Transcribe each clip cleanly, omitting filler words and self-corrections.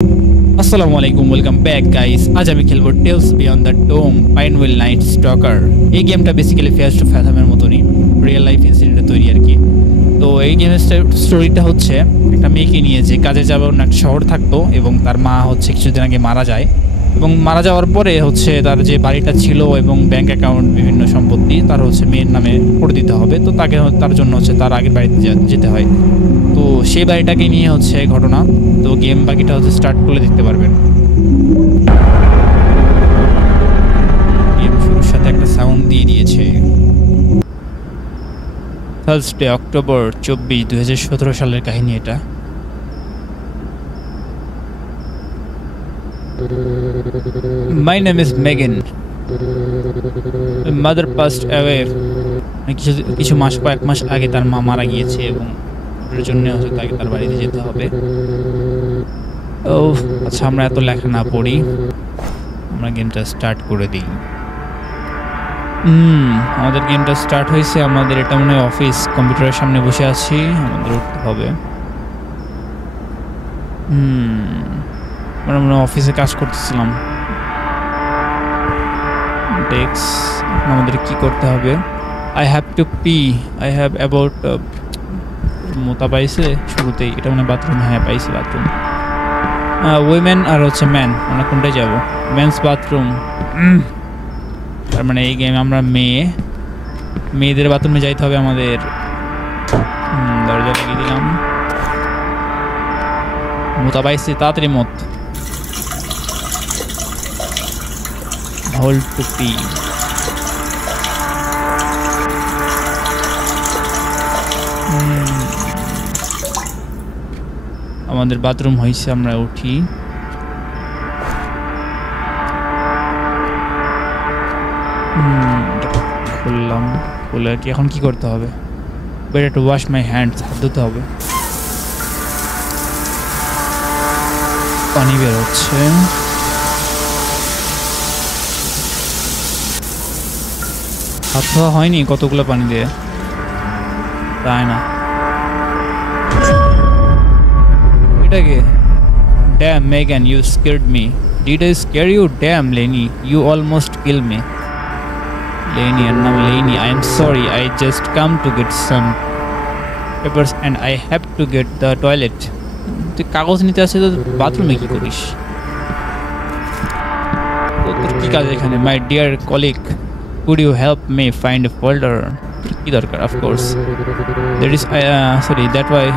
আসসালামু আলাইকুম, welcome back guys. আজ আমি খেলবো Tales Beyond the Doom Pinewill Night Stalker. এই গেমটা বেসিক্যালি ফেয়ার্স টু ফ্যাথমের মতনই, রিয়েল লাইফ ইনসিডেন্টে তৈরি আর কি। তো এই গেমের স্টোরিটা হচ্ছে একটা মেয়েকে নিয়ে, যে কাজে যাবে অন্য একটা শহর থাকতো এবং তার মা হচ্ছে কিছুদিন আগে মারা যায়, এবং মারা যাওয়ার পরে হচ্ছে তার যে বাড়িটা ছিল এবং ব্যাংক অ্যাকাউন্ট বিভিন্ন সম্পত্তি তার হচ্ছে মেয়ের নামে করে দিতে হবে। তো তাকে তার জন্য হচ্ছে তার আগের বাড়িতে যেতে হয়। তো সেই বাড়িটাকে নিয়ে হচ্ছে ঘটনা। তো গেম বাকিটা হচ্ছে স্টার্ট করে দেখতে পারবেন। গেম শুরুর সাথে একটা সাউন্ড দিয়ে দিয়েছে। থার্সডে অক্টোবর 24, 2017 সালের কাহিনী এটা। My name is Megan. My mother passed away. কিছু মাস, কয়েক মাস আগে তার মা মারা গিয়েছে এবং ওটার জন্য হচ্ছে তাকে তার বাড়িতে যেতে হবে। ও আচ্ছা, আমরা এত লেখা না পড়ি, আমরা গেমটা স্টার্ট করে দিই। আমাদের গেমটা স্টার্ট হয়েছে। আমাদের এটা মনে হয় অফিস, কম্পিউটারের সামনে বসে আছি, আমাদের উঠতে হবে। আমরা মনে হয় অফিসে কাজ করতেছিলাম। ডেস্ক, আমাদের কি করতে হবে? I have to pee, I have about মোতা পাইছে শুরুতেই, এটা মানে বাথরুম। হ্যাঁ পাইছে বাথরুম। উইমেন আর হচ্ছে ম্যান, আমরা কোনটায় যাবো? Men's bathroom. তার মানে এই গেমে আমরা মেয়েদের বাথরুমে যাইতে হবে আমাদের। দরজা লাগিয়ে দিলাম। মোতা পাইছে, তাড়াতাড়ি মত। Hold two P. আমাদের বাথরুম হয়েছে, আমরা উঠি। খুললাম, খুলে কি এখন কি করতে হবে? Better to wash my hands, হাত ধুতে হবে। পানি বের হচ্ছে। হাত ধোয়া হয়নি কতগুলো পানি দিয়ে, তাই না? এটাকে damn Megan, you scared me. Did I scare you? Damn Lenny, you almost kill me. Lenny, এর নাম Lenny. I am sorry, I just come to get some papers and I have to get the toilet. তুই কাগজ নিতে আসছিস তো বাথরুমে কি করিস? তোর কি কাজ এখানে? My dear colleague, could you help me find a folder? কি দরকার? Of course that is sorry that why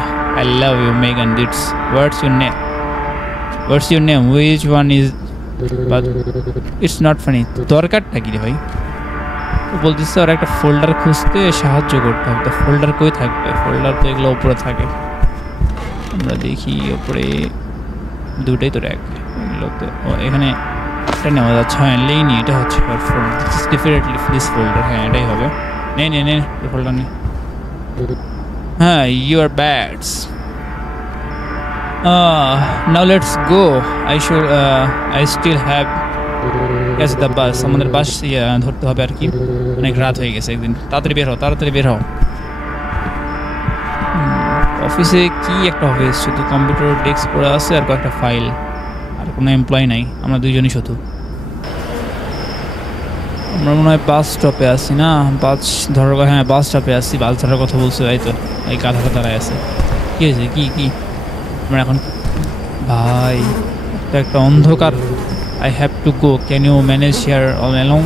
I love you, Megan. What's your name? What's your name? Which one is? But it's not funny. দরকারটা কি রে ভাই? বলতেছে আর একটা folder খুঁজতে সাহায্য করতে হবে। তো ফোল্ডার কই থাকবে? ফোল্ডার তো এগুলো উপরে থাকে। আমরা দেখি উপরে দুটাই তো এক, এগুলোতে। ও এখানে এটা নেওয়া যাচ্ছে। হ্যাঁ লেইনি, এটা হচ্ছে ডেফিনেটলি দিস ফোল্ডার। হ্যাঁ এটাই হবে। নে নে নে ফোল্ডার নে। হ্যাঁ, your bags. Now let's go. I still have catch the bus. আমাদের বাস ধরতে হবে আর কি, অনেক রাত হয়ে গেছে একদিন। তাড়াতাড়ি বের হও, তাড়াতাড়ি বের হও। অফিসে কি একটা অফিস, শুধু কম্পিউটার ডেস্ক পড়ে আছে আর কয়েকটা ফাইল, আর কোনো এমপ্লয় নাই। আমরা দুইজনই শুধু। আমরা মনে হয় বাস স্টপে আছি না? বাস ধরার, হ্যাঁ বাস স্টপে আছি। বাস ধরার কথা বলছে, তাই তো। এই গাধাটা দাঁড়ায় আছে। কী হয়েছে? কি আমরা এখন? ভাই এটা একটা অন্ধকার। I have to go, can you manage here all along?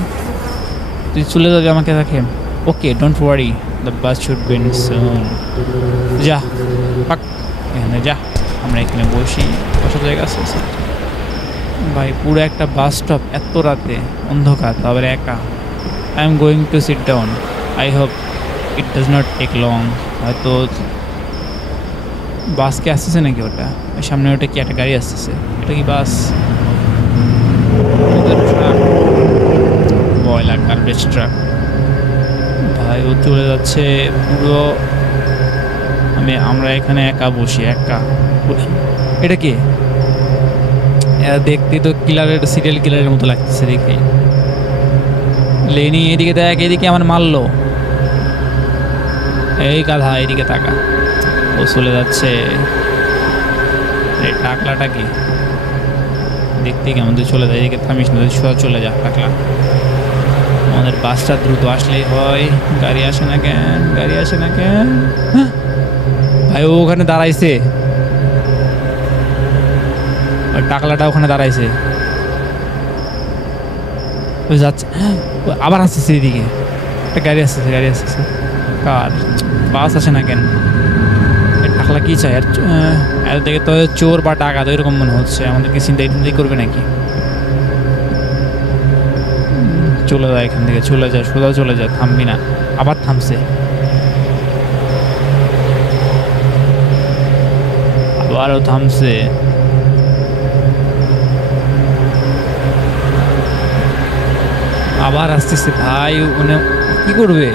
তুই চলে যাবে আমাকে দেখে? Okay, don't worry, the bus should been soon. যা পাক, এখানে যা। আমরা এখানে বসি, বসার জায়গা আছে? ভাই পুরো একটা বাস স্টপ, এত রাতে, অন্ধকার, তারপরে একা। I am going to sit down, I hope it does not take long. হয়তো বাস কি আসতেছে নাকি? ওটা ওই সামনে, ওটা কি একটা গাড়ি আসতেছে? এটা কি বাস? ময়লা গার্বেজ ট্রাক। ভাই ও চলে যাচ্ছে পুরো। আমরা এখানে একা বসি, একা। এটা কি? দেখতে তো কিলারের, সিরিয়াল কিলারের মতো লাগতেছে দেখে। লেনি এদিকে দেখ, এদিকে আমার মারলো। এই গাধা, এদিকে তাকা। ও চলে যাচ্ছে। টাকলাটা কি? দেখতে কেমন তুই চলে যায়, এদিকে থামিস না, সোজা চলে যা টাকলা। আমাদের বাসটা দ্রুত আসলেই হয়। গাড়ি আসে না কেন, গাড়ি আসে না কেন? ভাই ও ওখানে দাঁড়াইছে, ওই টাকলাটা ওখানে দাঁড়াইছে, ওই যাচ্ছে আবার আসতেছে এদিকে, একটা গাড়ি আসতেছে, গাড়ি আসতেছে। কার বাস আসে না কেন? টাকলা কি চাই আর? এত দেখে তো চোর বা ডাকাত এরকম মনে হচ্ছে, আমাদেরকে চিন্তাই টিন্তাই করবে নাকি? চলে যায় এখান থেকে, চলে যায়, সোজা চলে যায়, থামবি না। আবার থামছে, আবারও থামছে। আবার আসতেছে ভাই, মানে কি করবে?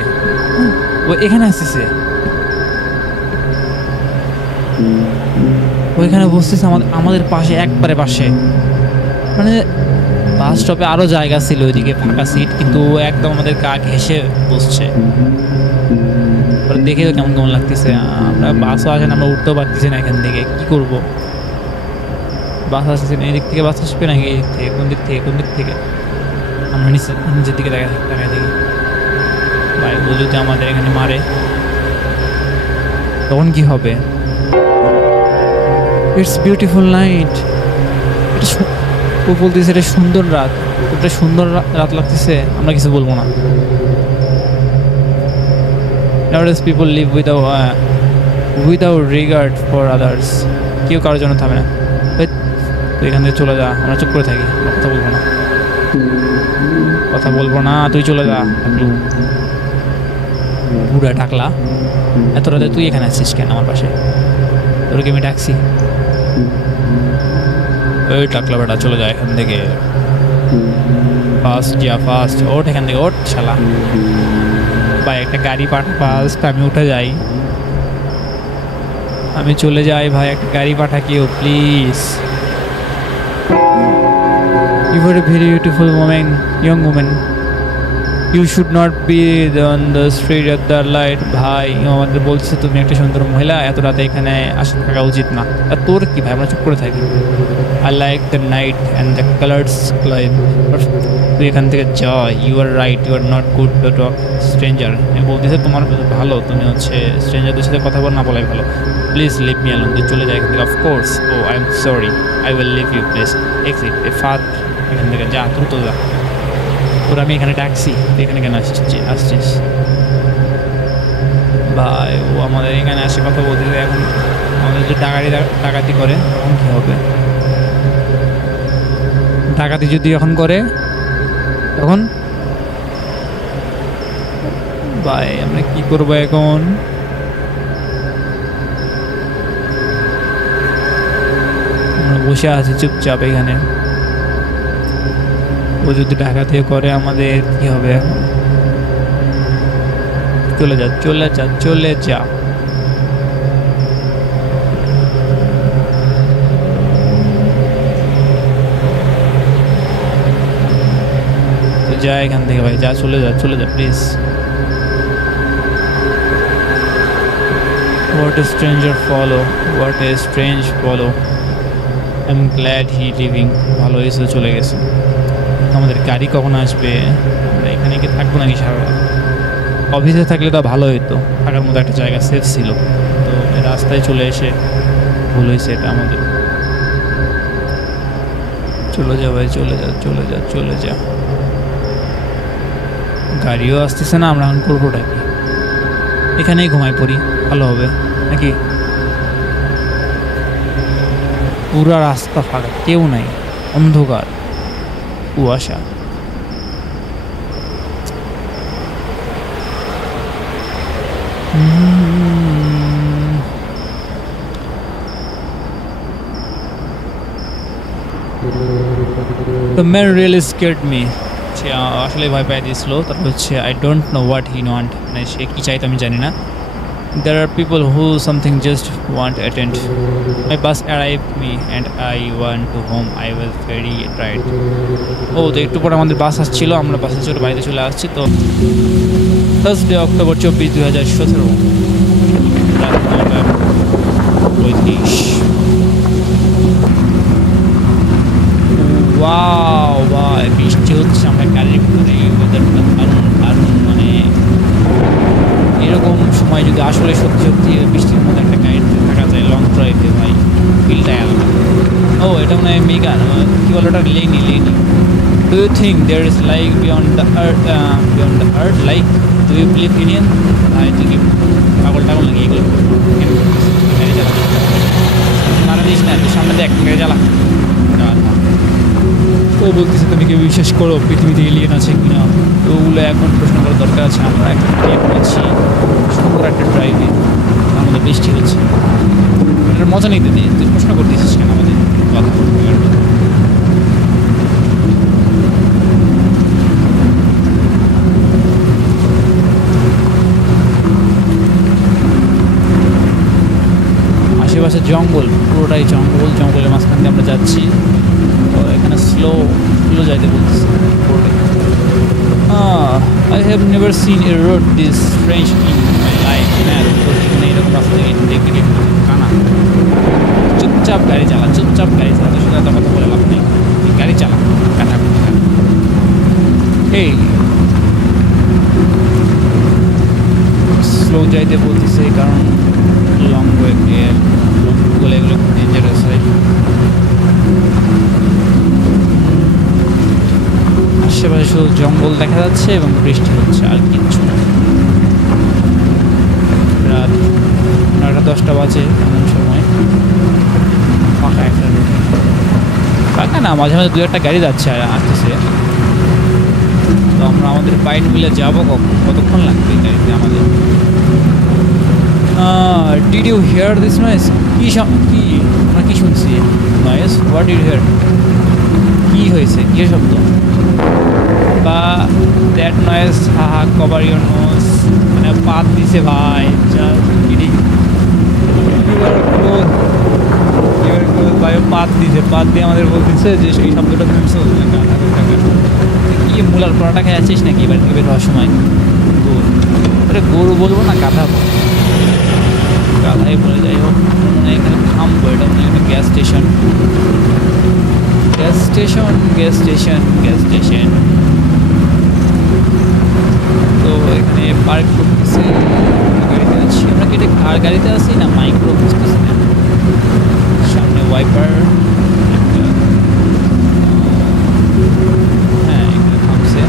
ও এখানে আসতেছে, ওইখানে বসতেছে আমাদের পাশে, একবারে পাশে। মানে বাস স্টপে আরো জায়গা ছিল ওইদিকে ফাঁকা সিট, কিন্তু ও একদম আমাদের গা ঘেঁষে বসছে। দেখে তো কেমন কেমন লাগতেছে। আমরা বাসও আসে না, আমরা উঠতেও পারতেছি না এখান থেকে, কি করব? বাস আসতেছে না, এদিক থেকে বাস আসবে নাকি এই দিক থেকে? কোন দিক থেকে, কোন দিক থেকে? আমরা নিচের দিকে তাকাই দেখি। ভাই ও যদি আমাদের এখানে মারে তখন কি হবে? It's beautiful night. ও বলতেছে এটা সুন্দর রাত, ওটা সুন্দর রাত লাগতেছে, আমরা কিছু বলবো না। Nowadays people live without regard for others. কেউ কারোর জন্য থামে না। তুই এখান থেকে চলে যা, আমরা চুপ করে থাকি, কথা বলবো না, কথা বলবো না, তুই চলে যা। বুড়া টাকলা, এত রাতে তুই এখানে আছিস কেন আমার পাশে? তোরকে আমি ডাকছি? ওই টাকলা বেটা চলে যায় এখান থেকে, ফাস্ট যা, ফাস্ট ওঠ এখান থেকে, ওঠ শালা। ভাই একটা গাড়ি পাঠা ফাস্ট, আমি উঠে যাই, আমি চলে যাই। ভাই একটা গাড়ি পাঠা কেউ please. You were a very beautiful woman, young woman. You should not be on the street at the light. ভাই আমাদের বলছে তুমি একটা সুন্দর মহিলা, এত রাতে এখানে আসা থাকা উচিত না। আর তোর কি ভাই, আমরা চুপ করে থাকি। I like the night and the colors climb. তুই এখান থেকে যা, you are right, you are not good to talk stranger. আমি বলতেছে তোমার ভালো, তুমি হচ্ছে স্ট্রেঞ্জারদের সাথে কথা বল না বলাই ভালো। Please leave me alone. তুই চলে যায় এখান থেকে। Of course, oh I am sorry, I will leave you please exit a ফাদ। এখান থেকে যা, দ্রুত যা। তোর আমি এখানে ডাকছি, তুই এখানে কেন আসছিস? ভাই ও আমাদের এখানে আসে কথা বলতে, এখন আমাদের যদি ডাকাতি করে তখন কী হবে? ডাকাতি যদি এখন করে তখন ভাই আমরা কি করবো এখন? আমরা বসে আছি চুপচাপ এখানে, ও যদি ডাকাতি করে আমাদের কি হবে এখন? চলে যা, চলে যা, চলে যা। তো যা এখান থেকে ভাই, যা, চলে যা, চলে যা please. What a stranger follow, what a strange follow. I'm glad he leaving. ভালো হয়েছে চলে গেছে। আমাদের গাড়ি কখন আসবে? আমরা এখানে কি থাকবো নাকি সারা? অফিসে থাকলে তো ভালো হইতো, থাকার মতো একটা জায়গা সেফ ছিল। তো রাস্তায় চলে এসে ভুল হয়েছে এটা আমাদের। চলে যা ভাই, চলে যা, চলে যা, চলে যা। গাড়িও আসতেছে না, আমরা এখন করবোটা কি? এখানেই ঘুমাই পড়ি, ভালো হবে নাকি? পুরা রাস্তা ফাঁকা, কেউ নাই, অন্ধকার, কুয়াশা। The man really scared me. সে আসলে ভয় পাই দিয়েছিল। তারপর হচ্ছে I don't know what he want, মানে সে কী চাইতো আমি জানি না। There are people who something just want attend. My bus arrived me and I want to home. I was very tired. ও তো একটু পর আমাদের বাস আসছিল, আমরা বাসে চলে বাড়িতে চলে আসছি। তো থার্সডে অক্টোবর 24, 2017 রাত 9:35। ওয়াও ভাই, বৃষ্টি হচ্ছে আমরা গাড়ির ভিতরে, ওয়েদারটা দারুণ দারুণ। মানে এরকম সময় যদি আসলে সত্যি সত্যি বৃষ্টির মধ্যে একটা গাড়িতে থাকা যায় লং ড্রাইভে, ভাই ফিলটাই আলাদা। ও এটা মনে হয় মেগা, কী বলে ওটা, Lenny. Do you think there is like beyond the earth like, do you believe in? ভাই তুই কি পাগল টাগল নাকি এগুলো? গাড়ি চালা মারা দিস না, তুই সামনে দেখ, গাড়ি চালা। ও বলতেছে তুমি কি বিশ্বাস করো পৃথিবীতে এলিয়েন আছে কিনা? তো ওগুলো এখন প্রশ্ন করার দরকার আছে। আমরা একটা ট্রিপ করছি সুন্দর একটা ড্রাইভে, তার মধ্যে বৃষ্টি হচ্ছে, এটার মজা নিতে দিই। তুই প্রশ্ন করতেছিস কেন আমাদের কথা বলতে? আশেপাশে জঙ্গল, পুরোটাই জঙ্গলের মাঝখান দিয়ে আমরা যাচ্ছি। তো এখানে স্লো যাইতে বলতেছে। I have never seen A wrote this French in my life. হ্যাঁ, এখানে এরকম রাস্তা দেখে কানা। চুপচাপ গাড়ি চালা, তোর সাথে এত কথা বলে লাভ নেই, গাড়ি চালা কাটা। এই স্লো যাইতে বলতেছে কারণ লং ওয়ে এগুলো খুব ডেঞ্জারাস হয়। আশেপাশে শুধু জঙ্গল দেখা যাচ্ছে এবং বৃষ্টি হচ্ছে, আর কিচ্ছু না। রাত 9টা-10টা বাজে এমন সময়, ফাঁকা একটা রোড, ফাঁকা না, মাঝে মাঝে 2-1টা গাড়ি যাচ্ছে আর আসতেছে। তো আমরা আমাদের বাইক মিলে যাবো কতক্ষণ লাগবে গাড়িতে আমাদের? Did you hear this noise? কি আমরা কি শুনছি? Noise, what did hear? কি হয়েছে, কি শব্দ? বা দ্যাট নয়েজ, হাহা কভার ইউর নোজ, মানে পাত দিছে ভাই। ভাই পাত দিয়ে আমাদের বলতেছে যে সেই শব্দটা তুমি কি মূলার পড়াটা খেয়ে আছিস নাকি বাড়ি থেকে বের হওয়ার সময়? গরু বলবো না, গাধা বলবো, গাধাই বলে। যাই হোক, মানে এখানে থামবো, এটা মনে হয় গ্যাস স্টেশন। তো এখানে পার্ক করতেছে, গাড়িতে আছি আমরা। কি এটা কার গাড়িতে আছি না মাইক্রো বুঝতেছি না। সামনে ওয়াইপার, হ্যাঁ এখানে থামছে।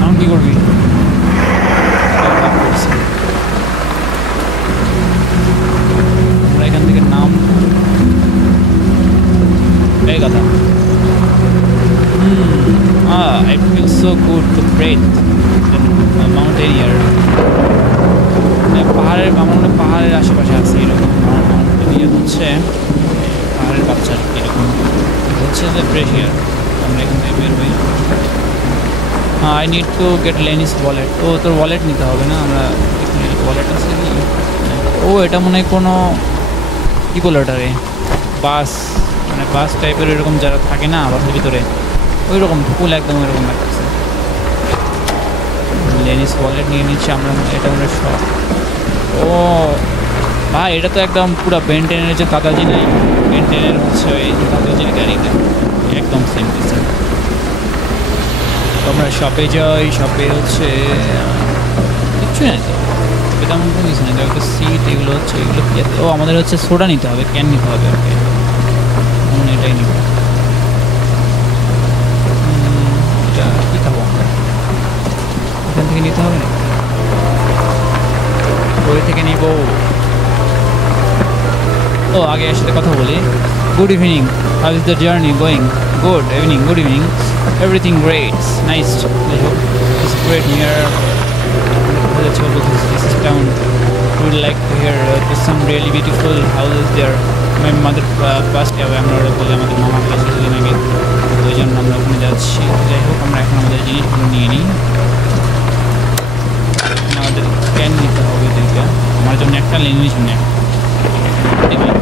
এখন কি করবি? আমরা এখান থেকে নাম এই কথা। I feel so good to breathe mountain air. পাহাড়ের আশেপাশে আছে এরকম হচ্ছে পাহাড়ের বাচ্চা এরকম হচ্ছে যে ফ্রেশ এয়ার। আমরা এখান থেকে বের হই। I need to get Lenny's wallet. ও তোর ওয়ালেট নিতে হবে না? আমরা এখানে ওয়ালেট আছে কি? ও এটা মনে হয় কোনো কী বলে ওটারে, বাস, মানে বাস টাইপের এরকম যারা থাকে না বাসের ভিতরে, ওই রকম ফুল একদম ওইরকম লাগতেছে। লেনিস ওয়ালেট নিয়ে নিচ্ছি আমরা। এটা আমরা সব, ও ভাই এটা তো একদম পুরো বেনটেনের যে দাদাজি নাই, বেনটেনের হচ্ছে ওই দাদাজির গাড়িটা একদম সেম টু সেম। তো আমরা শপে যাই, শপে হচ্ছে কিচ্ছু নাই তো, তেমন কোনো কিছু নেই। একটা সিট এগুলো হচ্ছে, এগুলো কি আছে? ও আমাদের হচ্ছে সোডা নিতে হবে, ক্যান নিতে হবে আর কি। এটাই নিব। এটা কী খাবো আমরা? এখান থেকে নিতে হবে না, বই থেকে নিব। ও আগে এর সাথে কথা বলি। Good evening, how is the journey going? Good evening, everything great, nice. It's great near this town. Would like to hear some really beautiful houses there. My mother passed away. আমরা ওরা বলে আমাদের মামা কাছে কিছুদিন আগে, ওই জন্য আমরা ওখানে যাচ্ছি। যাই হোক, আমরা এখন আমাদের জিনিসগুলো নিয়ে নিই। আমাদের ক্যান নিতে হবে এদেরকে, আমার জন্য একটা লেনিস নে।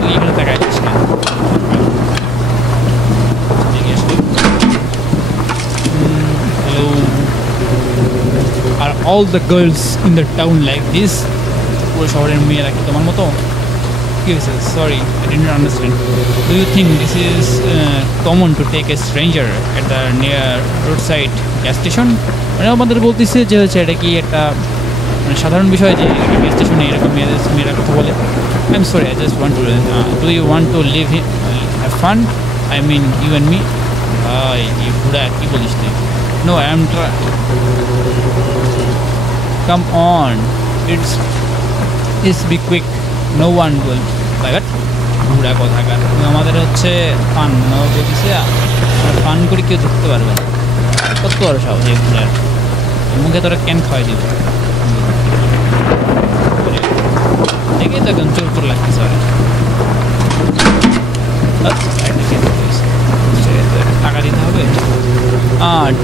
তুই এখানে তাকাই দিস না। Hello, are all the girls in the town like this? পুরো শহরের মেয়েরা কি তোমার মতো? Sorry, I didn't understand. Do you think this is common to take a stranger at the near roadside gas station? মানে আমাদের বলতেছে যে হচ্ছে এটা কি একটা মানে সাধারণ বিষয় যে গ্যাস স্টেশনে এরকম মেয়েরা কথা বলে। I am sorry, I just want to do you want to live have fun? I mean you and me. ভাই এই বুড়া কি বলিস তুই? No I am come on, it's be quick, no one will by but. বুড়া কথাকার আমাদের হচ্ছে ফান বলতেছে, ফান করে কেউ ধরতে পারবে না। কত বড় সাহস এই বুড়ার, মুখে তোরা ক্যান খাওয়াই দিব। দেখে তো একদম চোর চোর লাগতেছে। টাকা দিতে হবে।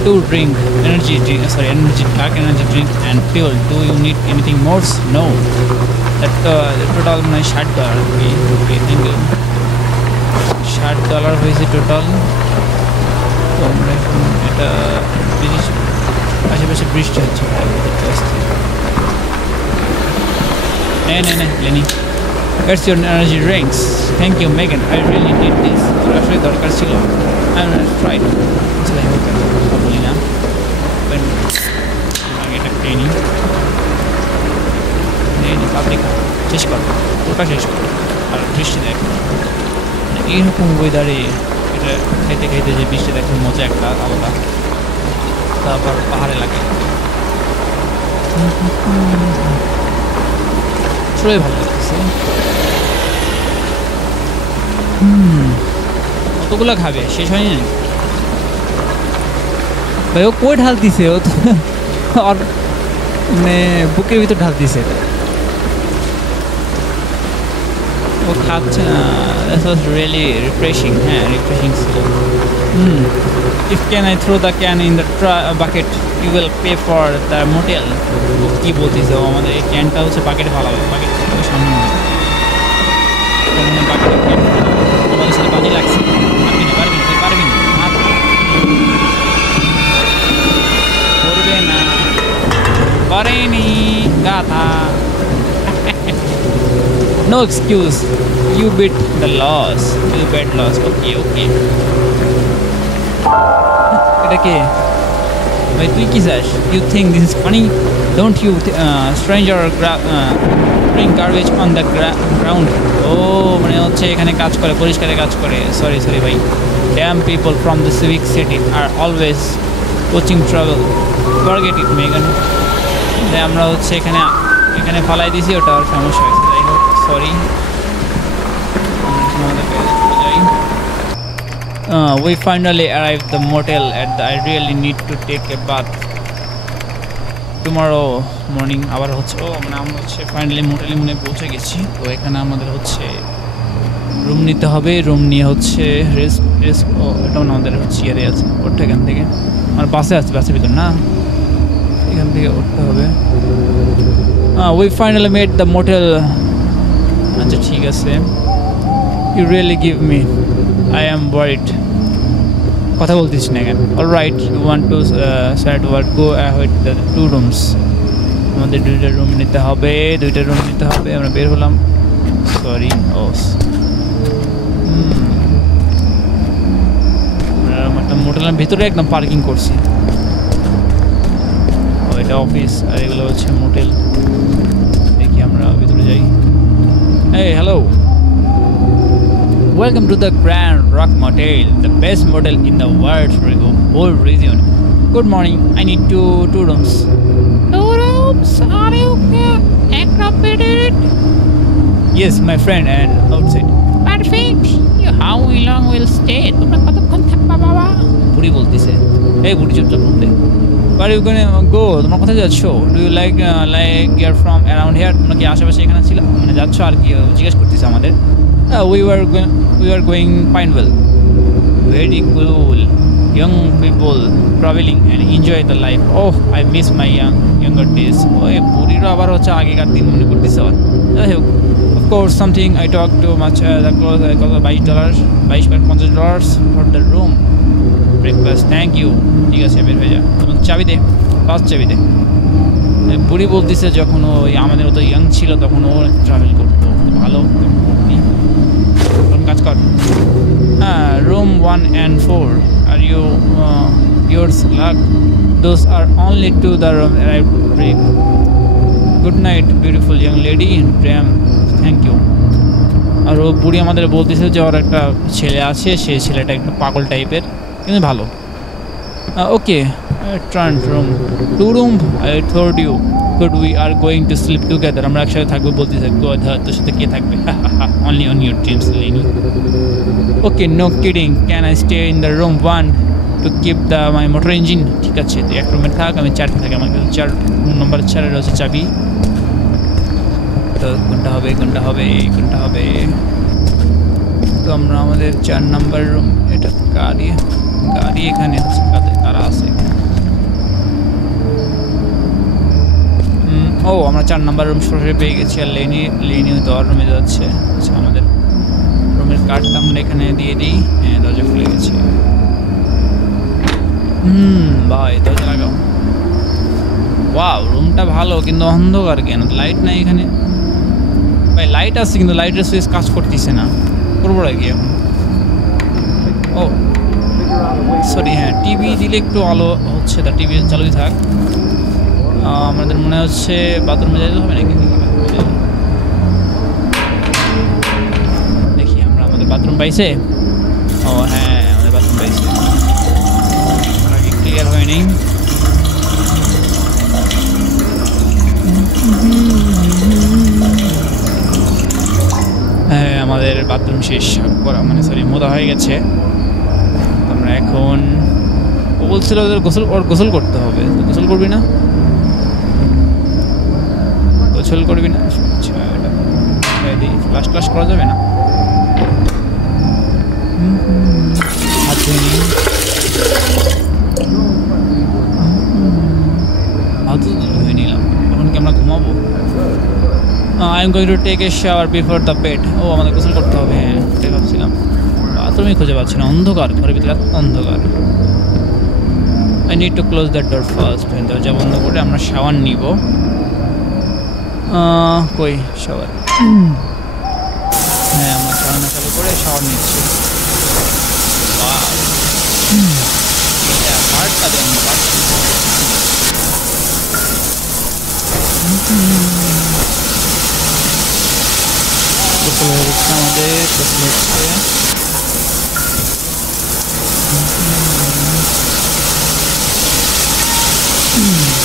To drink energy drink, dark energy drink and fuel. Do you need anything more? No. That total মানে $60। Okay, thank you। $60 হয়েছে টোটাল। তো আমরা এখন এটা আশেপাশে বৃষ্টি হচ্ছে। নে Lenny, Where's your energy drinks? Thank you, Megan. I really need this. আসলে দরকার ছিল। I'm gonna try it. যাই হোক, বলি না। এটা ট্রেনিং পাবলিক শেষ কর, ওটা শেষ কর। আর বৃষ্টি দেখ, এইরকম ওয়েদারে এটা খাইতে খাইতে যে বৃষ্টি দেখার মজা একটা আলাদা। তারপর পাহাড়ে লাগে, আসলে ভালো লাগছে। কতগুলো খাবে, শেষ হয়নি না ভাই? ও কই ঢাল দিছে? ও তো আর মানে বুকের ভিতর ঢাল দিছে, ও খাচ্ছে না। That was really refreshing. হ্যাঁ, রিফ্রেশিং ছিল। If can I throw the can in the bucket, you will pay for the motel. কি বলতেছে ও? আমাদের এই ক্যানটা হচ্ছে বাকেটে ফালাবে, বাকেট সামনে বাকেট আমাদের সাথে বাজি লাগছে। পারবি না করবে না, করেনি গাথা। No excuse. You bet the loss. You bet loss. Okay. এটা কে ভাই? তুই কি চাস? You think this is funny? Don't you stranger bring garbage on the ground? ও মানে হচ্ছে এখানে কাজ করে, পরিষ্কারের কাজ করে। সরি ভাই। Damn people from the civic city are always coaching trouble. Forget it, Megan. আমরা হচ্ছে এখানে ফালাই দিছি, ওটা আর সমস্যা হয়েছে। যাই হোক, sorry. We finally arrived the motel I really need to take a bath tomorrow morning. আবার হচ্ছে মানে আমরা হচ্ছে ফাইনালি মোটেলে পৌঁছে গেছি। তো এখানে আমাদের হচ্ছে রুম নিতে হবে। রুম নিয়ে হচ্ছে রেস্ট এটাও আমাদের হচ্ছে ইয়ে আছে, ওঠে এখান থেকে। আর বাসে আছে, বাসের ভিতর না, এখান থেকে উঠতে হবে। We finally made the motel. আচ্ছা ঠিক আছে। You really give me. I am worried. কথা বলতিস না কেন? Alright, you want to start work? Go ahead. The 2 rooms. আমাদের 2টা রুম নিতে হবে। আমরা বের হলাম। সরি। আমরা মোটেলের ভিতরে একদম পার্কিং করছি। এটা অফিস আর এগুলো হচ্ছে মোটেল। দেখি আমরা ভিতরে যাই। Hey, hello. Welcome to the Grand Rock Motel, the best motel in the whole region. Good morning. I need two rooms. 2 rooms? Are you accommodated? Yes, my friend, and outside. Perfect. How long will stay? তোমরা কতক্ষণ থাকবা বাবা? বুড়ি বলতেছে। এই বুড়ি চুপচাপ room দে। Where are you gonna go? তোমরা কোথায় যাচ্ছ? Do you like you're from around here? তোমরা কি আশেপাশে এখানে ছিল মানে যাচ্ছ আর কি জিজ্ঞেস করতেছে আমাদের। We were going Pinewell. Very cool. Young people traveling and enjoy the life. Oh, I miss my younger days. ওই বুড়িরও আবার হচ্ছে আগেকার দিন মনে করতেছে। যাই হোক, of course something I talked too much. The cost $22 for the room. Breakfast. Thank you. ঠিক আছে, বের হয়ে যা। চাবি দে, ফার্স্ট চাবি দে। বুড়ি বলতেছে যখন ওই আমাদের মতো ইয়াং ছিল তখন ও ট্রাভেল করতো ভালো কাজ কর। হ্যাঁ, রুম 1 and 4 আর yours luck, those are only to the room arrived break. Good night beautiful young lady, Prem, thank you. আর ও বুড়ি আমাদের বলতেছে যে ওর একটা ছেলে আছে, সেই ছেলেটা একটু পাগল টাইপের কিন্তু ভালো। ওকে, ট্রান্ট room 2 room, I told you good we are going to sleep together, আমরা একসাথে থাকবো বলতেছে। তোর সাথে কে থাকবে? only on your dreams lady. Okay, no kidding, can I stay in the room 1 to keep my motor engine? ঠিক আছে, তুই এক রুমে থাক, আমি 4 থাকি, আমার কাছে 4 নম্বর 4 এর হচ্ছে চাবি। তো কোনটা হবে? তো আমরা আমাদের 4 নম্বর রুম, এটা গাড়ি এখানে আছে, কারা আছে? ও আমরা 4 নম্বর রুম সরাসরি পেয়ে গেছি। আর লেনি দেওয়ার রুমে যাচ্ছে। আচ্ছা, আমাদের রুমের কার্ডটা আমরা এখানে দিয়ে দিই। হ্যাঁ, দরজা খুলে গেছে। ভাই দরজা লাগাও। ওয়াও, রুমটা ভালো কিন্তু অন্ধকার কেন? লাইট নাই এখানে ভাই। লাইট আছে কিন্তু লাইটের সুইচ কাজ করতেছে না। করবো কি এখন? ও সরি, হ্যাঁ, টিভি দিলে একটু আলো হচ্ছে, তা টিভি চালুই থাক। আমাদের মনে হচ্ছে বাথরুমে যাইতে হবে নাকি? দেখি আমরা আমাদের বাথরুম পাইছে। ও হ্যাঁ, আমাদের বাথরুম পাইছে। আগে ক্লিয়ার হয়নি। হ্যাঁ, আমাদের বাথরুম শেষ করা, মানে সরি মোদা হয়ে গেছে। আমরা এখন ও বলছিল ওদের গোসল করতে হবে। গোসল করবি না? আচ্ছা, ফ্লাশ ক্লাশ করা যাবে না? হাত ধুয়ে নিই। হাত ধুয়ে নিলাম। তখন কি আমরা ঘুমাবো? I am going to take a shower before the bed. ও, আমাদের গোসল করতে হবে। হ্যাঁ, তাই ভাবছিলাম। বাথরুমই খুঁজে পাচ্ছি না, অন্ধকার, ঘরের ভিতরে এত অন্ধকার। I need two close that door first. দরজা বন্ধ করে আমরা শাওয়ার নিব। কই শাওয়ার? হ্যাঁ, আমরা ঝর্ণা চালু করে শাওয়ার নিচ্ছি। পার্টটা দেন, গোসল হয়ে গেছে আমাদের। গোসল হচ্ছে।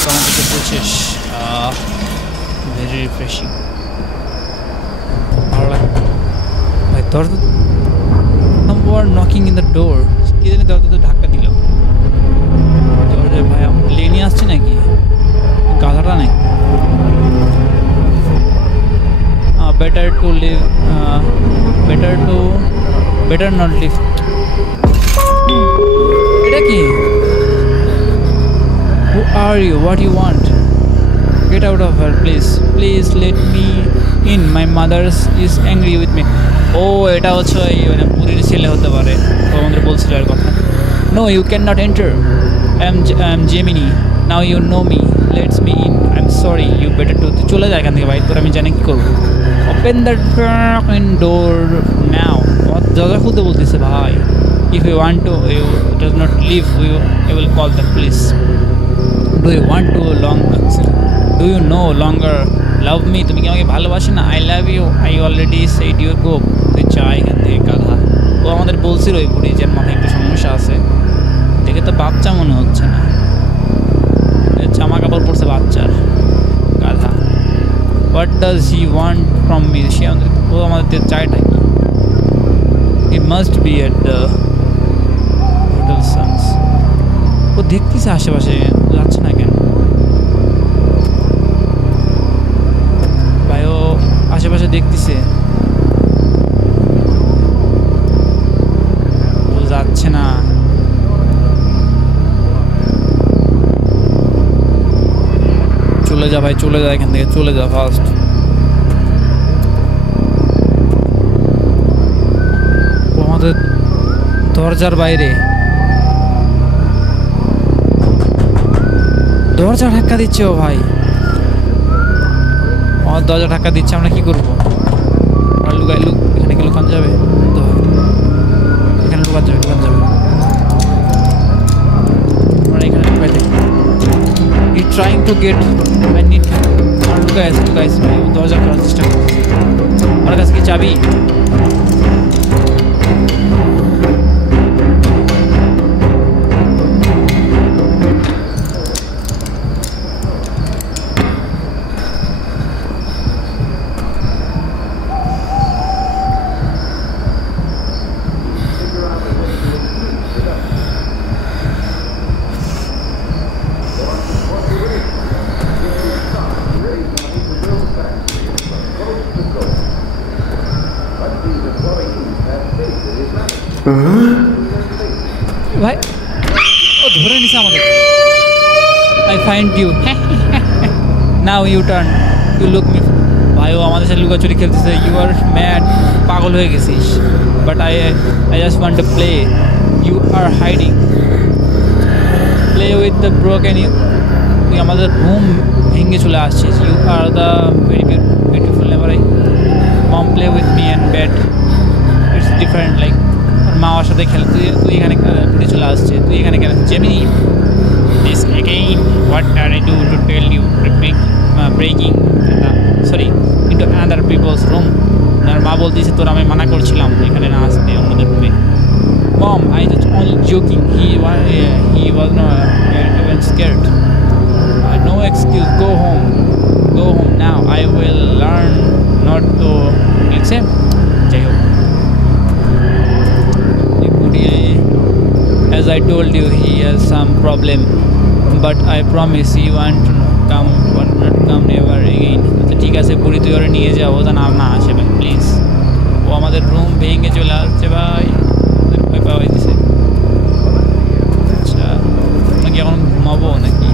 আমাদের গোসল শেষ। ভেরি রিফ্রেশিং, ভালো লাগে ভাই। নকিং ইন দ্য ডোর, কি জানি দরজাতে ধাক্কা দিল। দরজায় ভাই লেনি আসছে নাকি? গাধাটা নাকি? Better to live, better not live. এটা কি? Who are you? What do you want? Get out of here, please let me in. My mother is angry with me. ও, এটা হচ্ছে মানে পুরীর ছেলে হতে পারে। তো আমাদের বলছিল এর কথা। No, you cannot enter. I'm Gemini. Now you know me. Let me in. I'm sorry. You better to চলে যায় এখান থেকে ভাই। তোর আমি জানি কি করবো। Open the door now. দরজা খুলতে বলতেছে ভাই। If you want to, you does not leave, I will call the police. Do you want to do you no longer love me? তুমি কি আমাকে ভালোবাসো না? I love you. I already said you go. তুই যা এখান থেকে গাধা। ও আমাদের বলছিল ওই বুড়ি যে মাথায় একটু সমস্যা আছে, দেখে তো বাচ্চা মনে হচ্ছে না। জামা কাপড় পরছে বাচ্চার, গাধা। What does he want from me? ও আমাদের চায়টা কি? He must be at the hotel Suns. ও দেখতেছে আশেপাশে, যাচ্ছে না কেন ভাই? ও আশেপাশে দেখতেছে, ও যাচ্ছে না। চলে যা ভাই, চলে যা এখান থেকে, চলে যা ফার্স্ট। ও আমাদের দরজার বাইরে, দরজা ধাক্কা দিচ্ছে ও ভাই। আমার দরজা ধাক্কা দিচ্ছে, আমরা কি করবো? আমরা এখানে কি লুকানো যাবে? তো এখানে লুকানো যাবে আমরা এখানে লুকাই দেখি। He trying to get I need আমার লুকাই আছে দরজা করার চেষ্টা করছি। আমার কাছে কি চাবি? ভাই ও ধরে নিছে আমাদের। I find you now you turn you look me. ভাই ও আমাদের সাথে লুকাচুরি খেলতেছে। ইউ আর ম্যাড, পাগল হয়ে গেছিস। But I just want to play. You are hiding, play with the broken you. তুই আমাদের রুম ভেঙে চলে আসছিস। You are the very beautiful never I mom play with me and bad it's different. Like মা আমার সাথে খেলে, তুই এখানে ঘুরে চলে আসছে, তুই এখানে কেন? Jamie this again what are I do to tell you breaking sorry into other people's room. আর মা বলতেছে তোর আমি মানা করছিলাম এখানে না আসতে অন্যদের রুমে। Mom I just only joking, he was no even scared. No excuse, go home now. I will learn not to listen. যাই হোক, as I told you, he has some problem, but I promise he won't come never again. তো ঠিক আছে বুড়ি, তুই ওরা নিয়ে যাও, ও যেন আর না আসে ভাই প্লিজ। ও আমাদের রুম ভেঙে চলে আসছে ভাই, ভয় পাওয়া হয়েছে। আচ্ছা আমরা কি এখন ঘুমাবো নাকি?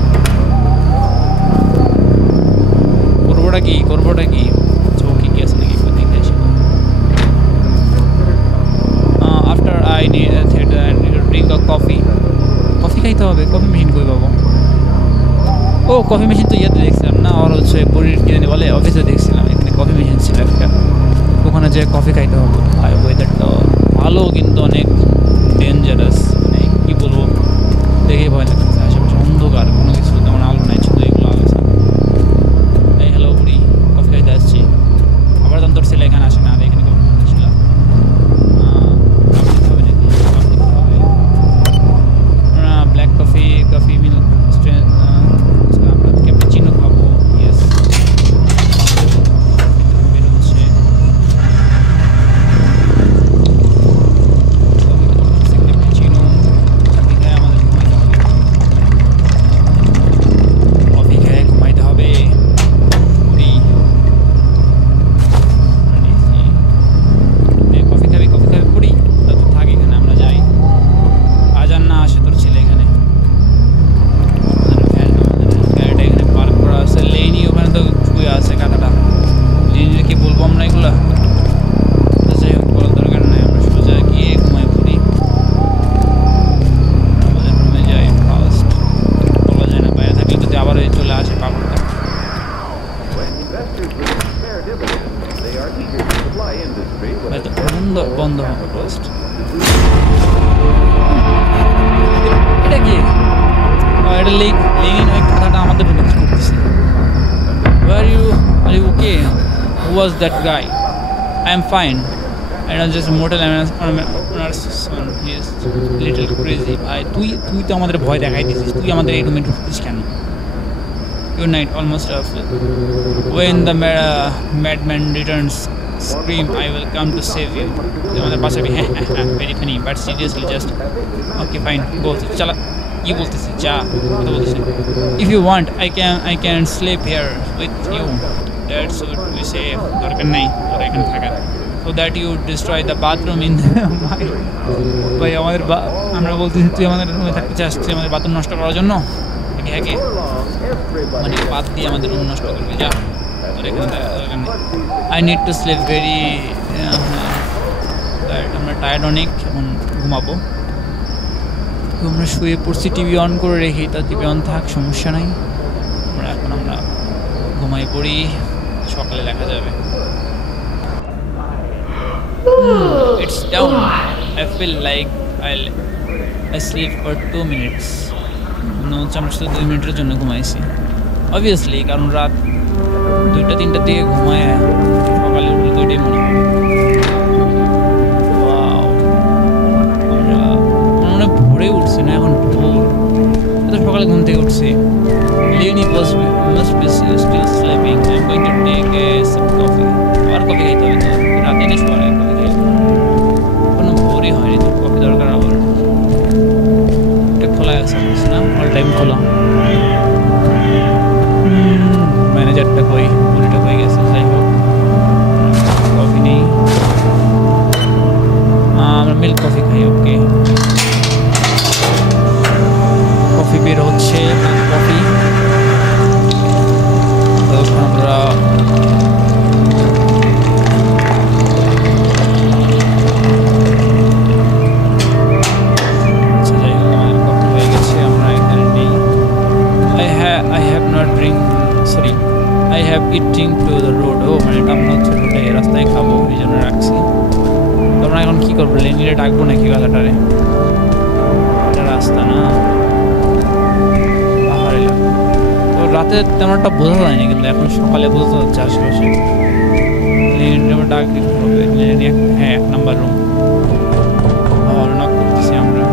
করবোটা কি চৌকি কি আছে নাকি দেখে আসি। After I drink of coffee খাইতে হবে। কফি মেশিন কই পাবো? ও কফি মেশিন তো ইয়েতে দেখছিলাম না, আর হচ্ছে বুড়ির কিনে বলে অফিসে দেখছিলাম, এখানে কফি মেশিন ছিল একটা, ওখানে যে কফি খাইতে হবে। আর ওয়েদারটা ভালো কিন্তু অনেক ডেঞ্জারাস, মানে কী বলবো, দেখেই ভয় লাগছে। আশেপাশে অন্ধকার, কোনো কিছু তেমন আলো নাই, শুধু এগুলো আলো আছে। এই হ্যালো বুড়ি, কফি খাইতে আসছি। আবার তখন তোর ছেলে এখানে আসে না, এখানে ছিলাম। ব্ল্যাক কফি মিল্ক আমরা ক্যাপুচিনো খাবো। ইয়েস বেরোচ্ছে ক্যাপুচিনো। কফি খেয়ে আমাদের ঘুমাইতে হবে। কফি খাবি পুরি, তো থাক এখানে, আমরা যাই। আজান না আসে তোর ছেলে এখানে। গাড়িটা এখানে পার্ক করা আছে, লেনি ওখানে তো ছুঁয়ে আছে কাকাটা। লেনির কি বলবো আমরা এগুলো? যাই হোক, বলার দরকার নাই, আমরা সোজা গিয়ে ঘুমাই পড়ি। আমাদের রুমে যাই ফার্স্ট। বলা যায় না, বাইরে থাকলে যদি আবার চলে আসে পাগলটা। বন্ধ হবে ফার্স্ট। এটা কি? এটা লেনিন ওই কথাটা আমাদের রুমে করতেছে। Are you okay? Who was that guy? I am fine. I was just a mortal owner's son. He is little crazy. তুই তো আমাদের ভয় দেখাই দিছিস, তুই আমাদের এই রুমে ঢুকতিস কেন? Good night, almost awful. When the madman returns, scream, I will come to save you. আমাদের বাঁচাবি। হ্যাঁ, very funny, but seriously just okay fine, go. চলা, কি বলতেছি, যা কথা বলতেছি। If you want, I can sleep here with you. That's what we say. দরকার নেই তোর এখানে থাকার। So that you destroy the bathroom in ভাই আমাদের আমরা বলতেছি তুই আমাদের রুমে থাকতে চাস, তুই আমাদের বাথরুম নষ্ট করার জন্য? হ্যাঁ মানে বাদ দিয়ে আমাদের রুম নষ্ট করবি, যা তোর এখানে দরকার নেই। I need to sleep very আমরা টায়ার্ড অনেক, এখন ঘুমাবো। তো আমরা শুয়ে পড়ছি, টিভি অন করে রেখি, তা টিভি অন থাক, সমস্যা নাই। আমরা ঘুমাই পড়ি, সকালে দেখা যাবে। It's down. I feel like I sleep for 2 minutes. মনে হচ্ছে আমরা শুধু 2 মিনিটের জন্য ঘুমাইছি। Obviously, কারণ রাত 2টা-3টার দিকে ঘুমায় সকালে উঠলে তো এটাই মনে হবে। আমরা মনে ভোরে উঠছি না, এখন ভোর। এত সকালে ঘুম থেকে উঠছি। Lenny must be still sleeping. I'm going to take some coffee. আবার কফি খাইতে হবে তো, রাতে না সকালে কফি খাই। কোনো ভোরই হয়নি তো কফি দরকার আবার। এটা খোলা আছে না, অল টাইম খোলা। ম্যানেজারটা কই, পুরিটা কই গেছে, যাই হোক কফি নেই। আমরা মিল্ক কফি খাই, ওকে। কফি বের হচ্ছে, কফি। আমরা eating to the road. ও মানে এটা আমরা হচ্ছে রোডে রাস্তায় খাবো, এই জন্য রাখছি। তো আমরা এখন কি করবো, লেনিরে ডাকবো নাকি গাধাটারে? এটা রাস্তা না, পাহাড় এলাকা। তো রাতে তেমন একটা বোঝা যায়নি, কিন্তু এখন সকালে বোঝা যাচ্ছে আশেপাশে। লেনিরে আমরা ডাক দিতে হবে। লেনি, হ্যাঁ, 1 নাম্বার রুম। নক করতেছি আমরা।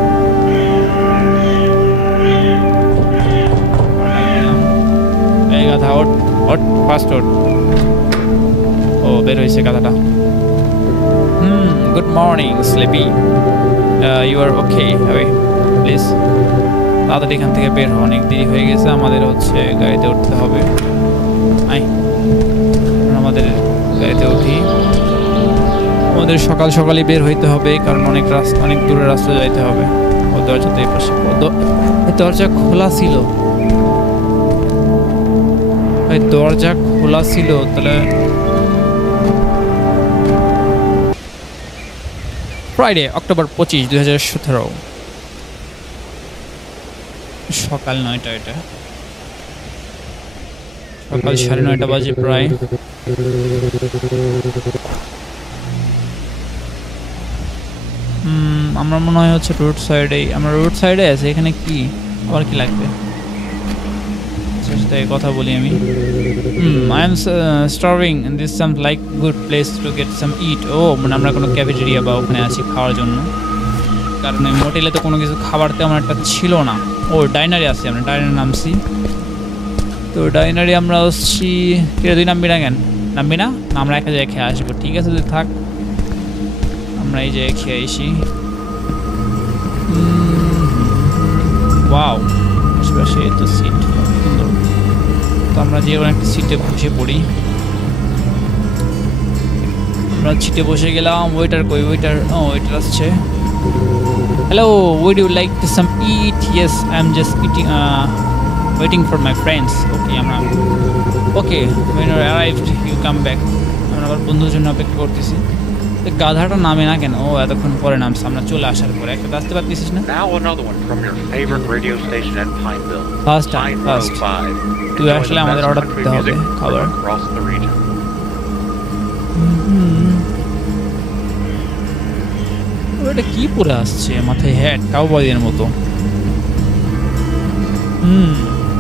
এই গাধা ওঠ, ওঠ, ফাস্ট ওঠ। ও বের হয়েছে গাধাটা। Good morning sleepy, you are okay, please তাড়াতাড়ি এখান থেকে বের হও, অনেক দেরি হয়ে গেছে। আমাদের হচ্ছে গাড়িতে উঠতে হবে। আমাদের গাড়িতে উঠি। আমাদের সকাল সকালই বের হইতে হবে, কারণ অনেক দূরের রাস্তা যাইতে হবে। ও দরজাতে এই পাশে, দরজা খোলা ছিল, দরজা খোলা ছিল। তাহলে ফ্রাইডে অক্টোবর 25, 2017, সকাল 9টা। এটা সকাল 9:30 বাজে প্রায়। আমরা মনে হয় হচ্ছে রোড সাইডে, আমরা রোড সাইডে আছে। এখানে কি আবার কি লাগবে কথা বলি আমি। I am starving and this sounds like good place to get some eat. ও মানে আমরা কোনো ক্যাফেটেরিয়া বা ওখানে আছি খাওয়ার জন্য, কারণ ওই মোটেলে তো কোনো কিছু খাবার তেমন একটা ছিল না। ও ডাইনারে আছি আমরা, ডাইনারে নামছি। তো ডাইনারে আমরা আসছি। তুই নামবি না কেন? নামবি না? আমরা একটা জায়গায় খেয়ে আসবো। ঠিক আছে, তুই থাক, আমরা এই জায়গায় খেয়ে আসি। ওয়াও, আশেপাশে তো সিট সুন্দর। তো আমরা যে একটা সিটে বসে পড়ি। আমরা সিটে বসে গেলাম। ওয়েটার কই? ওয়েটার আসছে। Hello, would you like some eat? Yes, I'm just eating, waiting for my friends. Okay, আমরা okay, when you arrived you come back. আমরা আবার বন্ধুর জন্য অপেক্ষা করতেছি। গাধাটা নামে না কেন? ও এতক্ষণ পরে নামছে, আমরা চলে আসার পরে। একটা আসতে পারতেছিস না? Now another one from your favorite radio station at Pineville. First তুই আসলে আমাদের অর্ডার দিতে হবে খাবার। Across the region. ওটা কি পরে আসছে মাথায়? হ্যাট, কাউবয়ের মতো।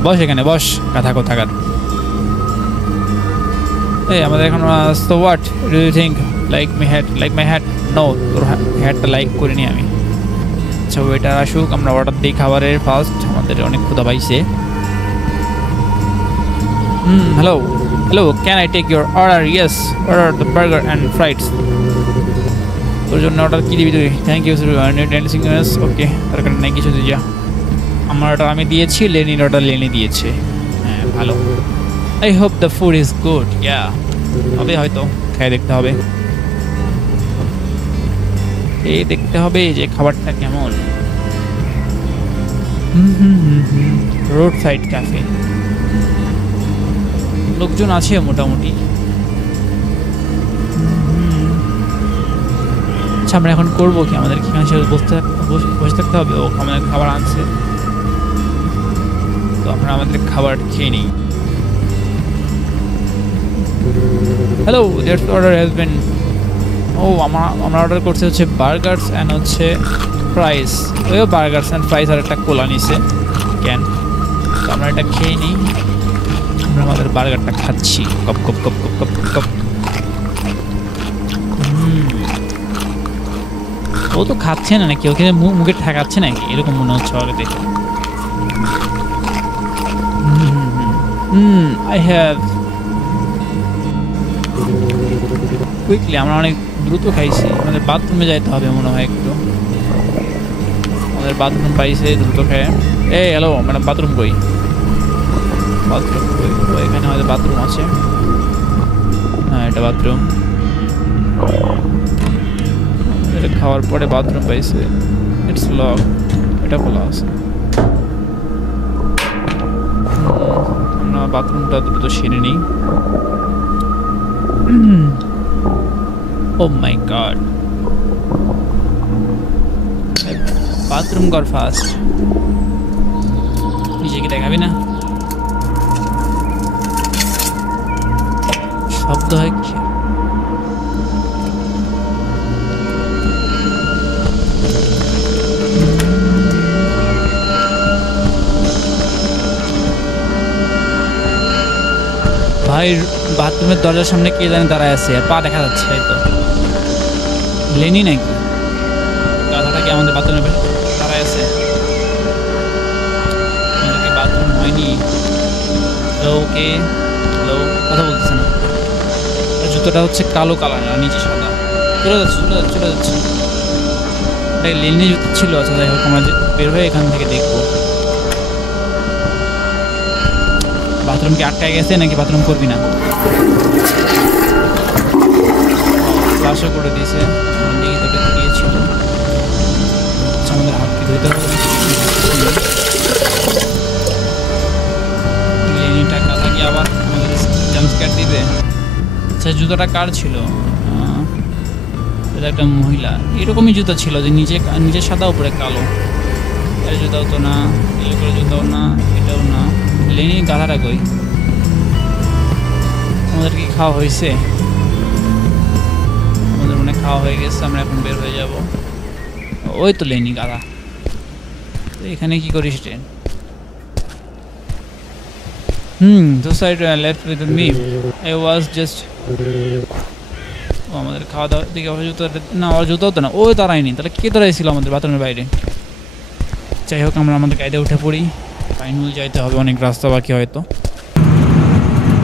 বস এখানে, বস, গাধা কোথাকার। এই আমাদের এখন so what do you think? Like my hat? No, তোর হ্যাটটা লাইক করিনি আমি। আচ্ছা, ওয়েটার আসুক, আমরা অর্ডার দিই খাবারের ফার্স্ট। আমাদের অনেক ক্ষুধা পাইছে। hello, can I take your order? Yes, order the burger and fries. তোর জন্য অর্ডার কি দিবি তুই? থ্যাংক ইউ ওকে, দরকার নেই কিছু, তুই যা। আমার অর্ডার আমি দিয়েছি, লেনির অর্ডার লেনি দিয়েছে। হ্যাঁ, ভালো। I hope the food is good. Yeah, হবে হয়তো, খেয়ে দেখতে হবে। এই দেখতে হবে যে খাবারটা কেমন। রোড সাইড ক্যাফে, লোকজন আছে মোটামুটি। আচ্ছা, আমরা এখন করবো কি? আমাদের এখানে বসে থাকতে হবে? ও আমাদের খাবার আনছে, তো আমরা আমাদের খাবার খেয়ে নিই। Hello, that's order has been. ও আমরা অর্ডার করছি হচ্ছে বার্গার্স অ্যান্ড হচ্ছে ফ্রাইস। ওইও বার্গার্স অ্যান্ড ফ্রাইস আর একটা কোলা নিছে ক্যান। তো আমরা এটা খেয়ে নিই। আমরা আমাদের বার্গারটা খাচ্ছি। কপ কপ কপ কপ কপ কপ। ও তো খাচ্ছে না নাকি, ওকে মুখে ঠেকাচ্ছে নাকি এরকম মনে হচ্ছে আগে দেখে। I have quickly. আমরা অনেক দ্রুত খাইছি। আমাদের বাথরুমে যাইতে হবে মনে হয় একটু। আমাদের বাথরুম পাইছে দ্রুত খেয়ে। এই হ্যালো ম্যাডাম, বাথরুম কই? বাথরুম কই? ও এখানে হয়তো বাথরুম আছে। হ্যাঁ, এটা বাথরুম। এটা খাওয়ার পরে বাথরুম পাইছে। It's lock. এটা খোলা আছে। আমরা বাথরুমটা দ্রুত সেরে নিই। Oh my god. বাথরুম কর ফাস্ট। নিজেকে দেখাবি না? শব্দ হয় কি? ভাই বাথরুমের দরজার সামনে কে জানি দাঁড়ায় আছে, পা দেখা যাচ্ছে। এই তো লেনি নাকি গাধাটা কি আমাদের বাথরুমে দাঁড়ায় আছে? আমাদেরকে বাথরুম হয়নি। ওকে হ্যালো, কথা বলতেছে না। জুতোটা হচ্ছে কালো কালার আর নিচে সাদা। চলে যাচ্ছে চলে যাচ্ছে চলে যাচ্ছে। এটা লেনি জুতো ছিল। আচ্ছা যাই হোক, আমরা বের হয়ে এখান থেকে দেখবো বাথরুম কি আটকায় গেছে নাকি বাথরুম করবি না। ফ্লাশও করে দিয়েছে। দেখি তোকে দিয়েছিল। আচ্ছা, আমাদের হাত কি ধুইতে হবে? লেনিটা কাদা কি আবার আমাদের জাম্পস্ক্যার দিবে? আচ্ছা, জুতোটা কার ছিল? এটা একটা মহিলা। এরকমই জুতো ছিল যে নিচে সাদা উপরে কালো। এর জুতাও তো না, এলো করে জুতাও না, এটাও না। লেনি গাধাটা কই? আমাদের কি খাওয়া হয়েছে? আমাদের মনে খাওয়া হয়ে গেছে। আমরা এখন বের হয়ে যাব। ওই তো লেনি গাধা। এখানে কি করিস train? Suicide left with me. I was just আমাদের খাওয়া দাওয়া দিকে জুতো না, ওর জুতোও তো না। ওই দাঁড়ায়নি, তাহলে কে দাঁড়াইছিল আমাদের বাথরুমের বাইরে? যাই হোক, আমরা আমাদের গাড়িতে উঠে পড়ি। ফাইনাল যাইতে হবে, অনেক রাস্তা বাকি হয়তো।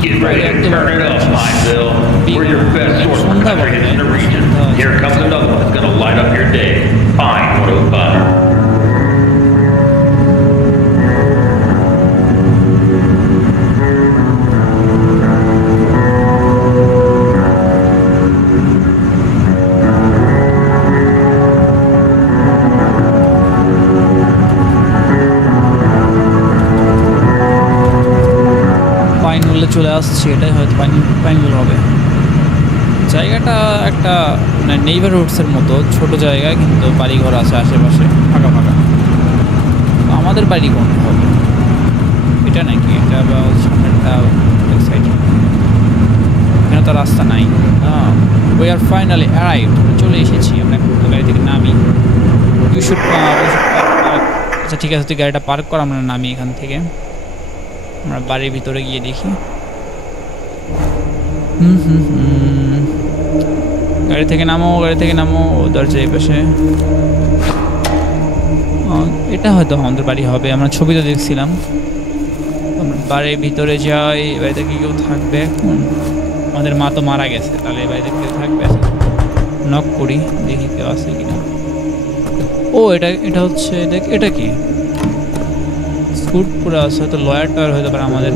Get ready to turn it up, Pineville. We're your best source for countries in the region. Here comes another one that's going to light up your day. Pine 105. চলে আসছি। এটাই হয়তো পাইনগুলো হবে। জায়গাটা একটা মানে নেইবারহুডসের মতো ছোট জায়গা, কিন্তু বাড়িঘর আছে আশেপাশে ফাঁকা ফাঁকা। আমাদের বাড়ি কোন হবে? এটা নাকি? এটা বা সামনেরটা সাইডে? এখানে তো রাস্তা নাই। We are finally arrive. চলে এসেছি আমরা। গাড়ি থেকে নামি। You should. আচ্ছা ঠিক আছে, তুই গাড়িটা পার্ক কর, আমরা নামি এখান থেকে। আমরা বাড়ির ভিতরে গিয়ে দেখি। গাড়ি থেকে নামো, গাড়ি থেকে নামো। দরজা এই পাশে। এটা হয়তো আমাদের বাড়ি হবে। আমরা ছবিতে দেখছিলাম। আমরা বাড়ির ভিতরে যাই। বাড়িতে কি কেউ থাকবে এখন? আমাদের মা তো মারা গেছে, তাহলে এই বাড়িতে কেউ থাকবে? নক করি, দেখি কেউ আছে কিনা। ও এটা হচ্ছে, দেখ এটা কি স্কুট পুরো আছে। হয়তো লয়ার টয়ার হতে পারে আমাদের।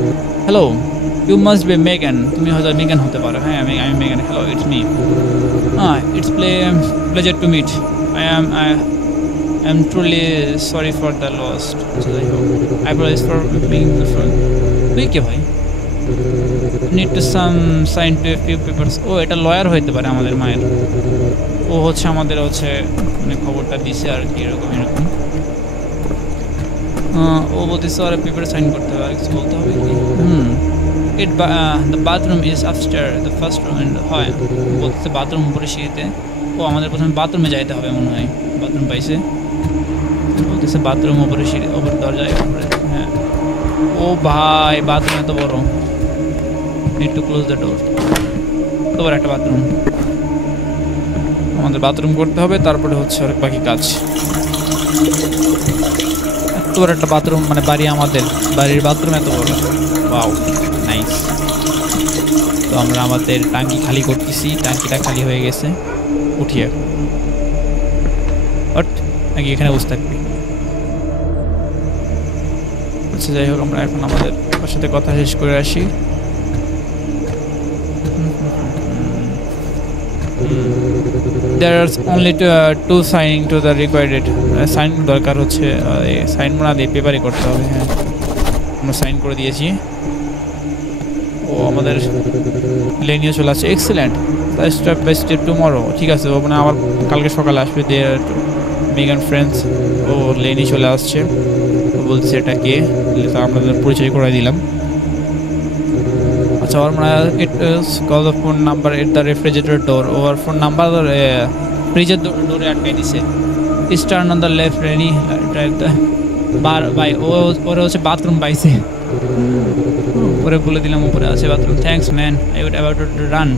হ্যালো, ইউ মাস্ট বি মেগান। তুমি হয়তো মেগান হতে পারো। হ্যাঁ, আমি Megan. Hello, it's me. It's pleasure to meet. I am truly sorry for the lost. I apologize for being the phone. তুই কে ভাই? Need to sign to a few papers. ও এটা লয়ার হইতে পারে আমাদের মায়ের। ও হচ্ছে আমাদের হচ্ছে মানে খবরটা দিছে আর কি, এরকম। ও বলতেছে ওরা পেপারে সাইন করতে হবে, আর কিছু বলতে হবে কি? The bathroom is upstair the first room and হয় বলতেছে বাথরুম উপরে সিঁড়িতে। ও আমাদের প্রথমে বাথরুমে যাইতে হবে মনে হয়, বাথরুম পাইছে বলতেছে বাথরুম উপরে সিঁড়ি উপরে দরজায় উপরে। হ্যাঁ ও ভাই বাথরুম এত বড়, need to close the door. এত বড় একটা বাথরুম, আমাদের বাথরুম করতে হবে, তারপরে হচ্ছে আর বাকি কাজ। এত বড় একটা বাথরুম, মানে বাড়ি, আমাদের বাড়ির বাথরুম এত বড়। Wow nice. তো আমরা আমাদের টাঙ্কি খালি করতেছি, টাঙ্কিটা খালি হয়ে গেছে, উঠিয়ে বাট নাকি এখানে বসে থাকবি। আচ্ছা যাই হোক, আমরা এখন আমাদের সাথে কথা শেষ করে আসি। There are only two signing to the required sign দরকার হচ্ছে, সাইন না দিয়ে পেপারে করতে হবে। হ্যাঁ আমরা সাইন করে দিয়েছি। ও আমাদের লেনিও চলে আসছে, excellent. Step by step tomorrow, ঠিক আছে। ও মানে আবার কালকে সকালে আসবে। মেগান ফ্রেন্ডস, ও লেনি চলে আসছে। ও বলছে এটা কে, আমরা পরিচয় করে দিলাম। আচ্ছা और मैं it is call the phone number at the refrigerator door or phone number ফ্রিজের ডোরে আটকে দিছে। is turn on the left Rennie drive the bar by ওরে হচ্ছে বাথরুম পাইছে, ওরে বলে দিলাম উপরে আছে bathroom. Thanks man, I would about to run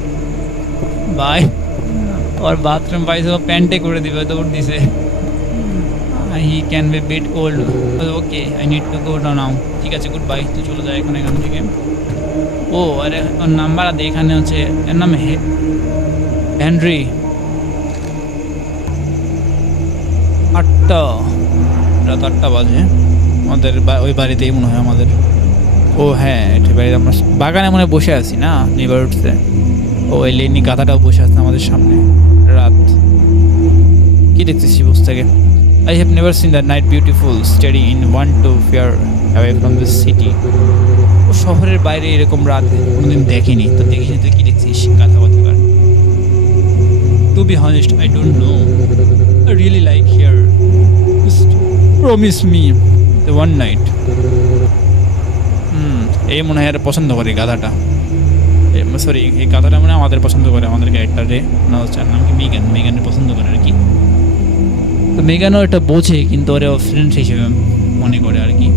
by. ওর বাথরুম পাইছে, ও প্যান্টে করে দিবে, দৌড় দিছে। He can be bit old, okay I need to go now. ঠিক আছে গুড বাই, তো চলে যায় এখন এখান থেকে। ও আরে ওর নাম্বার আছে এখানে, হচ্ছে এর নাম হেনরি। 8টা, রাত 8টা বাজে আমাদের ওই বাড়িতেই মনে হয় আমাদের। ও হ্যাঁ এটা বাড়িতে আমরা বাগানে মনে বসে আছি না, নেইবারহুডসে। ও এই লেনি গাধাটাও বসে আছে আমাদের সামনে। রাত কি দেখতেছি বস থেকে। I have never seen the night beautiful steady in one to fear away from the city. ও শহরের বাইরে এরকম রাত কোনোদিন দেখিনি, তো দেখিনি তুই কি দেখছিস কথা বলতে। To be honest, I don't know. I really like here. Just promise me the one night. এই মনে হয় আর পছন্দ করে গাধাটা, সরি এই গাধাটা মানে আমাদের পছন্দ করে, আমাদের ক্যারেক্টারে না হচ্ছে নাম কি মেগান, মেগানের পছন্দ করে আর কি। তো মেগানও এটা বোঝে, কিন্তু ওরা ফ্রেন্ড হিসেবে মনে করে আর কি।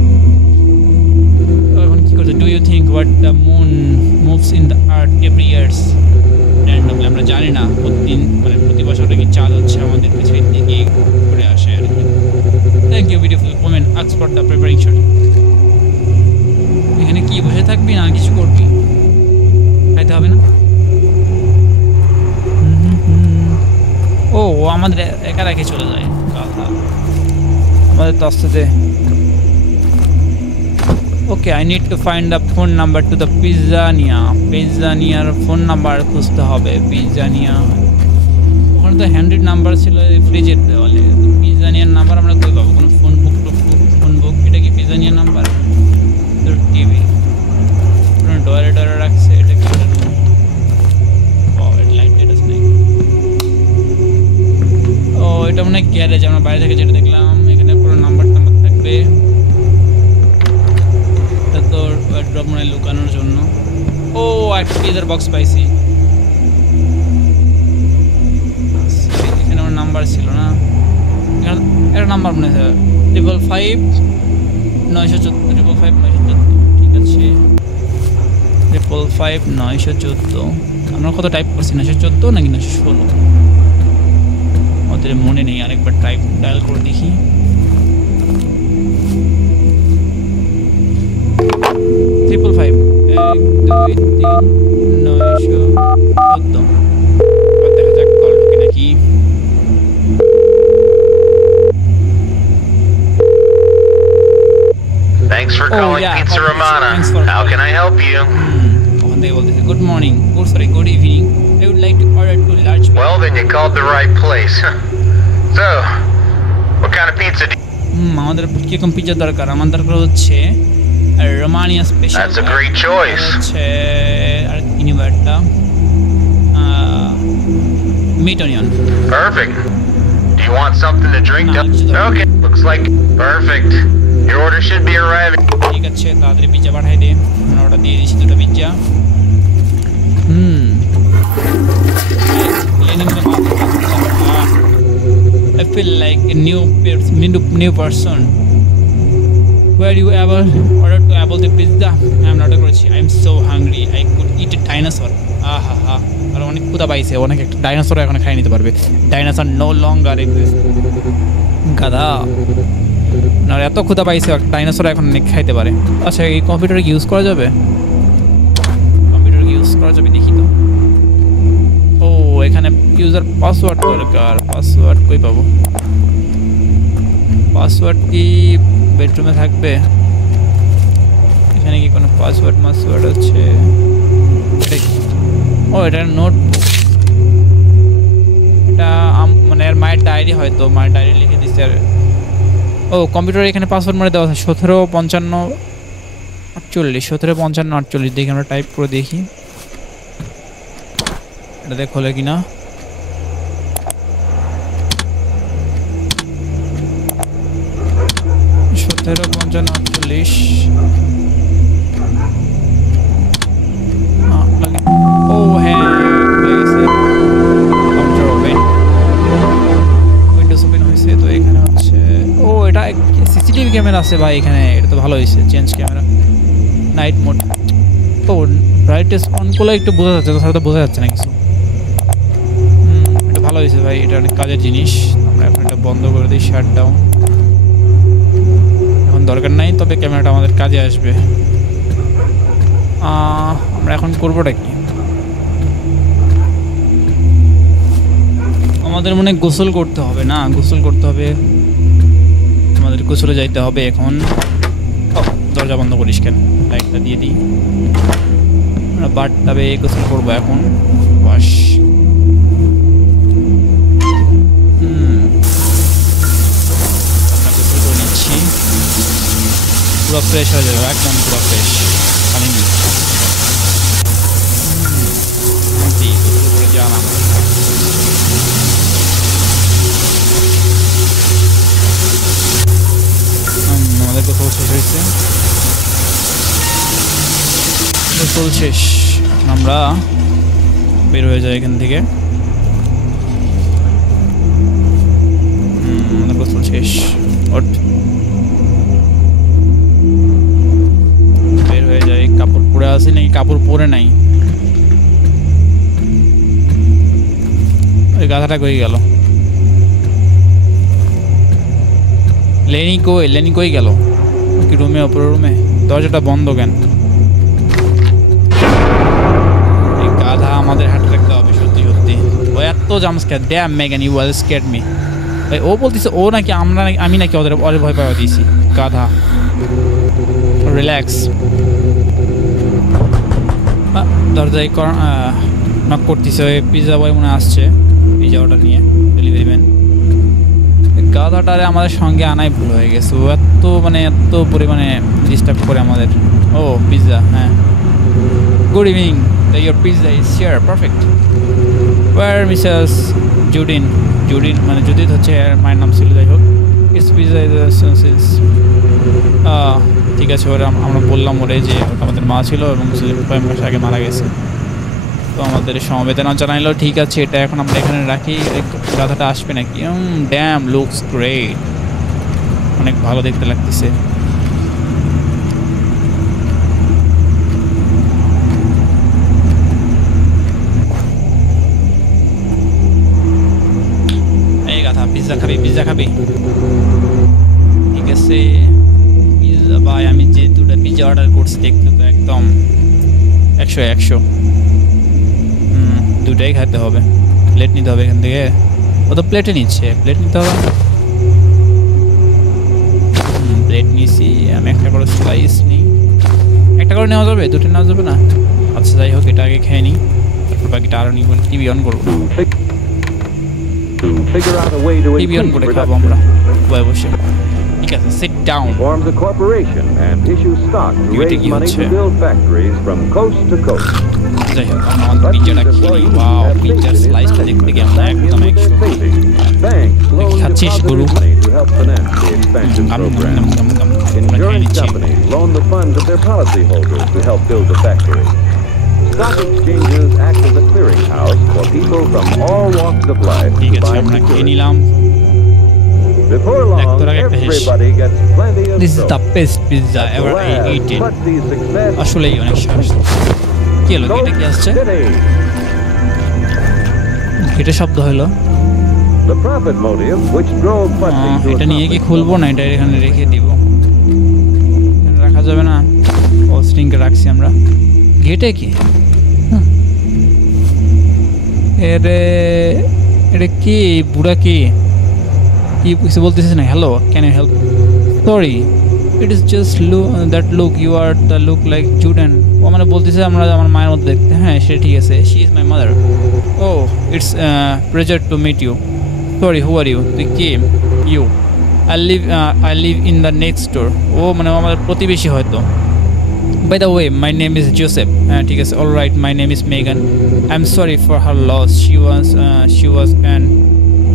এখন কি করছে, do you think what the moon moves in the earth every years randomly? আমরা জানি না প্রতিদিন মানে প্রতি বছর কি চাঁদ হচ্ছে আমাদের পৃথিবীর দিকে ঘুরে আসে আর কি। Thank you beautiful women, ask for the preparation. এখানে কি বসে থাকবি না কিছু করবি? খাইতে হবে না? ও আমাদের একা রেখে চলে যায় কথা, আমাদের তো আসতে। Okay I need to find the phone number to the Pizzania. পিজ্জানিয়ার ফোন নাম্বার খুঁজতে হবে। পিজ্জানিয়া ওখানে তো হ্যান্ড্রিড নাম্বার ছিল ফ্রিজের দেওয়ালে, পিজ্জানিয়ার নাম্বার আমরা কই পাবো? কোনো ফোন বুক ফোন বুক, এটা কি পিজ্জানিয়ার নাম্বার? তোর টিভি ডয়ারে ডয়ারে রাখছে, এটা কি? ও এটা মনে হয় গ্যারেজ, আমরা বাইরে থেকে যেটা দেখলাম। এখানে পুরো নাম্বার টাম্বার থাকবে, এটা তোর ড্রপ মনে হয় লুকানোর জন্য। ও একটা পিজার বক্স পাইছি, এখানে আমার নাম্বার ছিল না, একটা নাম্বার মনে হয় 555 914 555 914। ঠিক আছে 555 914। আমরা কত টাইপ করছি, 914 নাকি 916 আমাদের মনে নেই, আরেকবার ডায়াল করে দেখি। 555 1 2 3 914। দেখা যাক কল ঢুকে নাকি। Thanks for calling Pizza Romana. How can I help you? ওখান থেকে বলতেছে good morning, good evening, I would like to order 2 large. Well, then you called the right place. So, what kind of pizza do you... আমাদের কিরকম pizza দরকার? আমার দরকার হচ্ছে Romania special. That's a great choice. হচ্ছে আর কি নিব, একটা meat onion. Perfect. Do you want something to drink? No, Okay, looks like perfect. Your order should be arriving. ঠিক আছে তাড়াতাড়ি পিজ্জা পাঠাই দে আমরা ওটা দিয়ে দিচ্ছি দুটো pizza I feel like a new person. Were you ever ordered to Apple the pizza? I am not করেছি. I am so hungry. I could eat a dinosaur. আহা আর অনেক ক্ষুধা পাইছে অনেক একটা ডাইনোসর এখন খাই নিতে পারবে ডাইনোসর নো লঙ্গার গাধা না এত ক্ষুধা পাইছে ডাইনোসর এখন অনেক খাইতে পারে আচ্ছা এই কম্পিউটার ইউজ করা যাবে দেখি তো ও এখানে ইউজার পাসওয়ার্ড দরকার পাসওয়ার্ড কই পাবো পাসওয়ার্ড কি বেডরুমে থাকবে এখানে কি কোনো পাসওয়ার্ড আছে ও এটা নোটবুক এটা মানে এর মায়ের ডায়েরি হয়তো মায়ের ডায়েরি লিখে দিচ্ছে আর ও কম্পিউটারে এখানে পাসওয়ার্ড মানে দেওয়া আছে 175548 দেখি আমরা টাইপ করে দেখি এটা দেখ খোলে কিনা ও হ্যাঁ উইন্ডোজ ওপেন হয়েছে তো এখানে হচ্ছে ও এটা সিসিটিভি ক্যামেরা আছে ভাই এখানে এটা তো ভালো হয়েছে চেঞ্জ ক্যামেরা নাইট মোড ও ব্রাইটনেস অন করলে একটু বোঝা যাচ্ছে তাছাড়া তো বোঝা যাচ্ছে না কিছু এটা ভালো হয়েছে ভাই এটা অনেক কাজের জিনিস আমরা এখন এটা বন্ধ করে দিই শাট ডাউন এখন দরকার নাই তবে ক্যামেরাটা আমাদের কাজে আসবে আমরা এখন করবোটা কি আমাদের মনে গোসল করতে হবে না আমাদের গোসলে যাইতে হবে এখন দরজা বন্ধ করিস কেন লাইটটা দিয়ে দিই আমরা বাথটাবে গোসল করবো এখন বাস আমরা গোসল করে নিচ্ছি পুরো ফ্রেশ হয়ে যাবে একদম পুরো ফ্রেশ পানি নিয়ে গোসল করে যাওয়া আমাদের গোসল শেষ হয়েছে গোসল শেষ আমরা বের হয়ে যাই এখান থেকে আমাদের গোসল শেষ বের হয়ে যাই কাপড় পরে আসি নাকি কাপড় পরে নাই ওই গাধাটা কই গেল লেনি কই গেল কি রুমে অপরের রুমে দরজাটা বন্ধ কেন এই গাধা আমাদের হাতে রাখতে হবে সত্যি ও এত জাম্পস্ক্যার dam Megan you was স্ক্যারড me ভাই ও বলতেছে ও নাকি আমি নাকি ওদের ভয় পাওয়া দিয়েছি গাধা রিল্যাক্স দরজায় নক করতেছে ওই পিৎজা বয় মনে আসছে পিৎজা অর্ডার নিয়ে ডেলিভারি ম্যান গাধাটারে আমাদের সঙ্গে আনাই ভুল হয়ে গেছে ও এত পরিমাণে ডিস্টার্ব করে আমাদের ও পিৎজা হ্যাঁ good evening your pizza is here perfect ওয়ার মিসেস জুডিন মানে জুডিত হচ্ছে মায়ের নাম ছিল যাই হোক ইটস পিৎজা ইজ ঠিক আছে ওরা আমরা বললাম ওরে যে আমাদের মা ছিল এবং কয়েক মাস আগে মারা গেছে তো আমাদের সমবেদনা জানাইলো ঠিক আছে এটা এখন আমরা এখানে রাখি গাধাটা আসবে নাকি ড্যাম লুকস গ্রেট অনেক ভালো দেখতে লাগতেছে এই গাধা পিৎজা খাবি ঠিক আছে পিৎজা ভাই আমি যে দুটো পিৎজা অর্ডার করছি দেখতে তো একদম 100 দুটাই খেতে হবে প্লেট নিতে হবে এখান থেকে ও তো প্লেটে নিচ্ছে প্লেট নিতে হবে প্লেট নিয়েছি আমি একটা করে স্লাইস নিই একটা করে নেওয়া যাবে দুটো নেওয়া যাবে না আচ্ছা যাই হোক এটা আগে খেয়ে নিই তারপর বাকিটা আরও নিব টিভি অন করবো টিভি অন করে খাবো আমরা বসে ঠিক আছে sit down Forms a corporation and issues stock to raise money to build factories from coast to coast. যাই হোক আমাদের পিৎজাটা খেয়ে ওয়াও পিৎজার স্লাইসটা দেখতে কেমন একদম Thanks. খাচ্ছিস গরু Insurance companies loan the funds of their policyholders to help build the factory. Stock exchanges act as a clearinghouse for people from all walks of life to buy securities. Before long, everybody gets plenty of This is soap. the best pizza ever I eaten. But the success আসলেই অনেক স্বাদ। কি হলো? এটা কি আসছে? City. এটা শব্দ হলো। The profit motive which drove Putney to এটা নিয়ে কি accomplish খুলবো না এটা এখানে রেখে দিব? এখানে রাখা যাবে না। ও স্ট্রিংকে রাখছি আমরা। গেটে কি? এটা কি বুড়া কি কিছু বলতেছিস না? Hello, can you help? Sorry, it is just that look, you are the look like Juden. ও মানে বলতেছে আমরা আমার মায়ের মতো দেখতে। হ্যাঁ, সে ঠিক আছে, she is my mother. Oh it's pleasure to meet you. Sorry, who are you? তুই কি? You I live in the next door. ও মানে আমাদের প্রতিবেশী হয়তো। By the way, my name is Joseph. ঠিক আছে, all right, my name is Megan. I'm sorry for her loss. She was an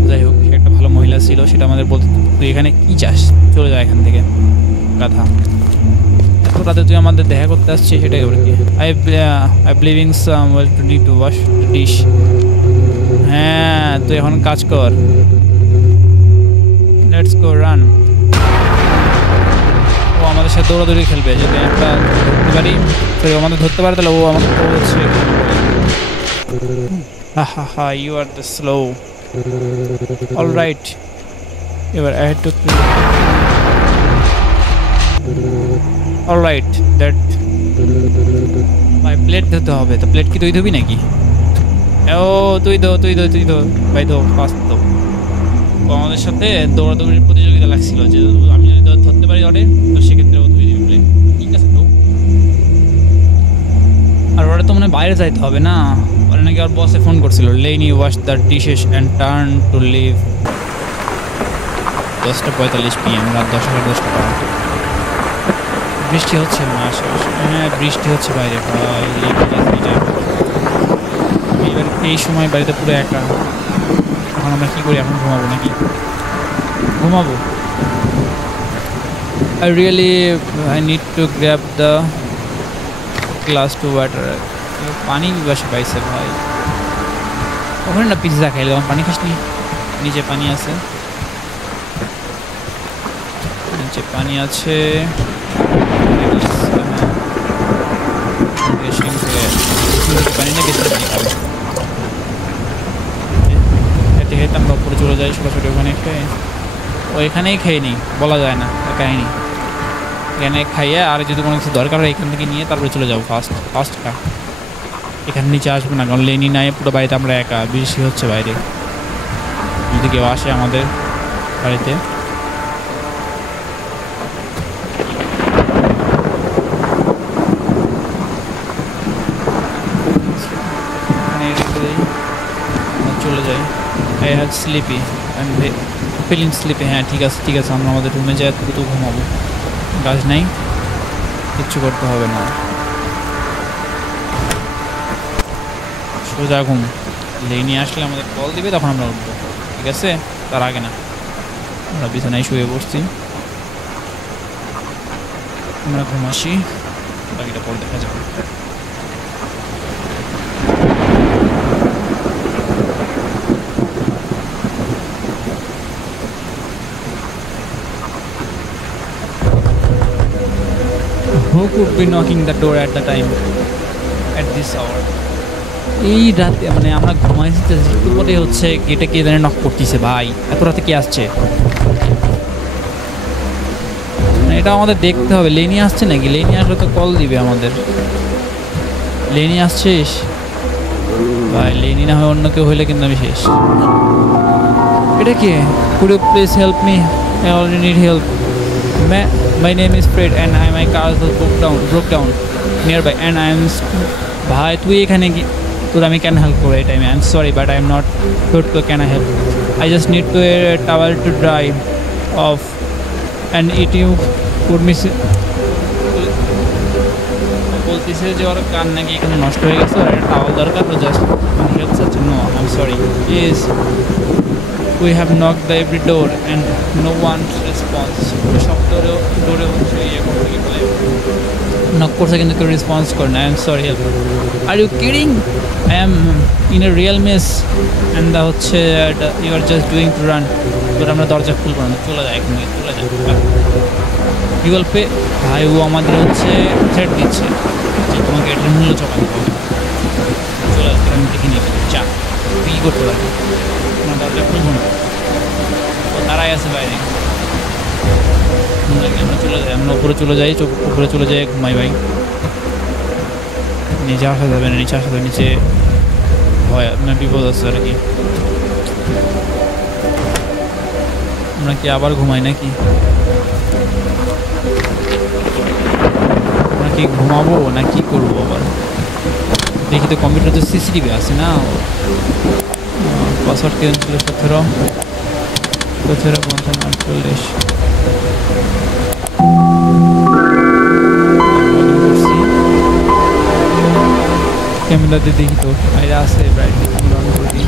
যাই হোক, সে একটা ভালো মহিলা ছিল, সেটা আমাদের বলতে। তুই এখানে কি চাস? চলে যা এখান থেকে, গাধা। এত রাতে তুই আমাদের দেখা করতে আসছিস, সেটাই ওর কি? I believing some well to need to wash the dish. হ্যাঁ, তুই এখন কাজ কর। Let's go run. ও আমাদের সাথে দৌড়াদৌড়ি খেলবে। যদি একটা ধরতে পারি, সরি আমাদের ধরতে পারে, তাহলে ও আমাকে হচ্ছে হা you are the slow. All right, এবার I had to all right that ভাই প্লেট ধরতে হবে। তো প্লেট কি তুই ধুবি নাকি? ও তুই দো ভাই দো, ফাস্ট দো। ও আমাদের সাথে দৌড়াদৌড়ির প্রতিযোগিতা লাগছিল, যে আমি যদি ধরতে পারি অরে, তো সেক্ষেত্রে ও ধুয়ে দিবি প্লেট। ঠিক আছে তো। আর ওরা তো মানে বাইরে যাইতে হবে না, ওরা নাকি আর বসে ফোন করছিল, Lenny wash the dishes and turn to live. 10:45 PM, রাত 10:10 বৃষ্টি হচ্ছে না আশেপাশে। হ্যাঁ, বৃষ্টি হচ্ছে বাইরে। ভাই এবার এই সময় বাড়িতে পুরো একা। এখন আমরা কী করি? এখন ঘুমাবো নাকি? ঘুমাবো। I need to grab the glass to water. পানি বিবাসে পাইছে ভাই। ওখানে না পিৎজা খাইলে পানি খাস নি? নিচে পানি আছে, নিচে পানি আছে। পানি না, বেশি পানি খাবে। হেঁটে হেঁটে আমরা উপরে চলে যাই সরাসরি ওখানে খেয়ে। ও এখানেই খেয়ে নিই, বলা যায় না কাহিনি। এখানে খাইয়ে আর যদি কোনো কিছু দরকার হয় এখান থেকে নিয়ে তারপরে চলে যাবো। ফার্স্ট খা। এখানে নিচে আসবো না, কারণ লেনি নাই, পুরো বাড়িতে আমরা একা। বৃষ্টি হচ্ছে বাইরে, যদি কেউ আসে আমাদের বাড়িতে। চলে যাই। I have sleepy, I am feeling sleepy. হ্যাঁ ঠিক আছে, আমরা আমাদের রুমে যাই, দ্রুত ঘুমাবো। কাজ নাই, কিচ্ছু করতে হবে না, সোজা ঘুম। লেনি আসলে আমাদের কল দিবে, তখন আমরা উঠবো। ঠিক আছে, তার আগে না। আমরা বিছানায় শুয়ে বসছি, আমরা ঘুম আসি, বাকিটা পর দেখা যাবে। Who could be knocking the door at the time, at this hour? এই রাতে মানে আমরা ঘুমাইছি তো, একটু পরে হচ্ছে গেটে কে জানে নক করতেছে। ভাই এত রাতে কে আসছে? এটা আমাদের দেখতে হবে। লেনি আসছে নাকি? লেনি আসলে তো কল দিবে আমাদের। লেনি আসছিস? ভাই লেনি না হয় অন্য কেউ হইলে কিন্তু আমি শেষ। এটা কে? Could you please help me? I already need help. My name is Fred and my car broke down nearby and I am ভাই তুই এখানে কি? তোর আমি কেন হেল্প করবো এই টাইমে? I am sorry but I am not good to can I help? I just need to a towel to dry off and it you could miss. বলতেছে যে ওর কান নাকি এখানে নষ্ট হয়ে গেছে, আর একটা টাওয়াল দরকার, তো জাস্ট হেল্প চাচ্ছে। No I am sorry please, we have knocked the every door and no one's response. সব ডোরে হচ্ছে করছে কিন্তু কেউ রেসপন্স করে না। I am sorry, are you kidding? I am in a real mess and হচ্ছে you are just doing to run. এবার আমরা দরজা খুলবো না, চলে যায় এখানে, চলে যায় গুগল পে। ভাই ও আমাদের হচ্ছে থ্রেট দিচ্ছে যে তোমাকে এটার মূল্য চড়াতে হবে, চলে আসতে আমি দেখে নিয়ে চা তুই কী করতে পারবি, তোমার দরজা খুলবো না, ও তারাই আছে বাইরে। আমরা চলে যাই, আমরা উপরে চলে যাই, উপরে চলে যাই ঘুমাই ভাই। নিচে আসা যাবে না, নিচে আসা যাবে, নিচে ভয় মানে বিপদ আছে আর কি। আমরা কি আবার ঘুমাই নাকি? আমরা কি ঘুমাবো না কি করবো আবার? দেখি তো কম্পিউটার তো সিসিটিভি আছে না। পাসওয়ার্ড কেন ছিল 17 48। ক্যামেরাতে দেখি তো বাইরে আছে, ব্রাইটনেস অন করে দিই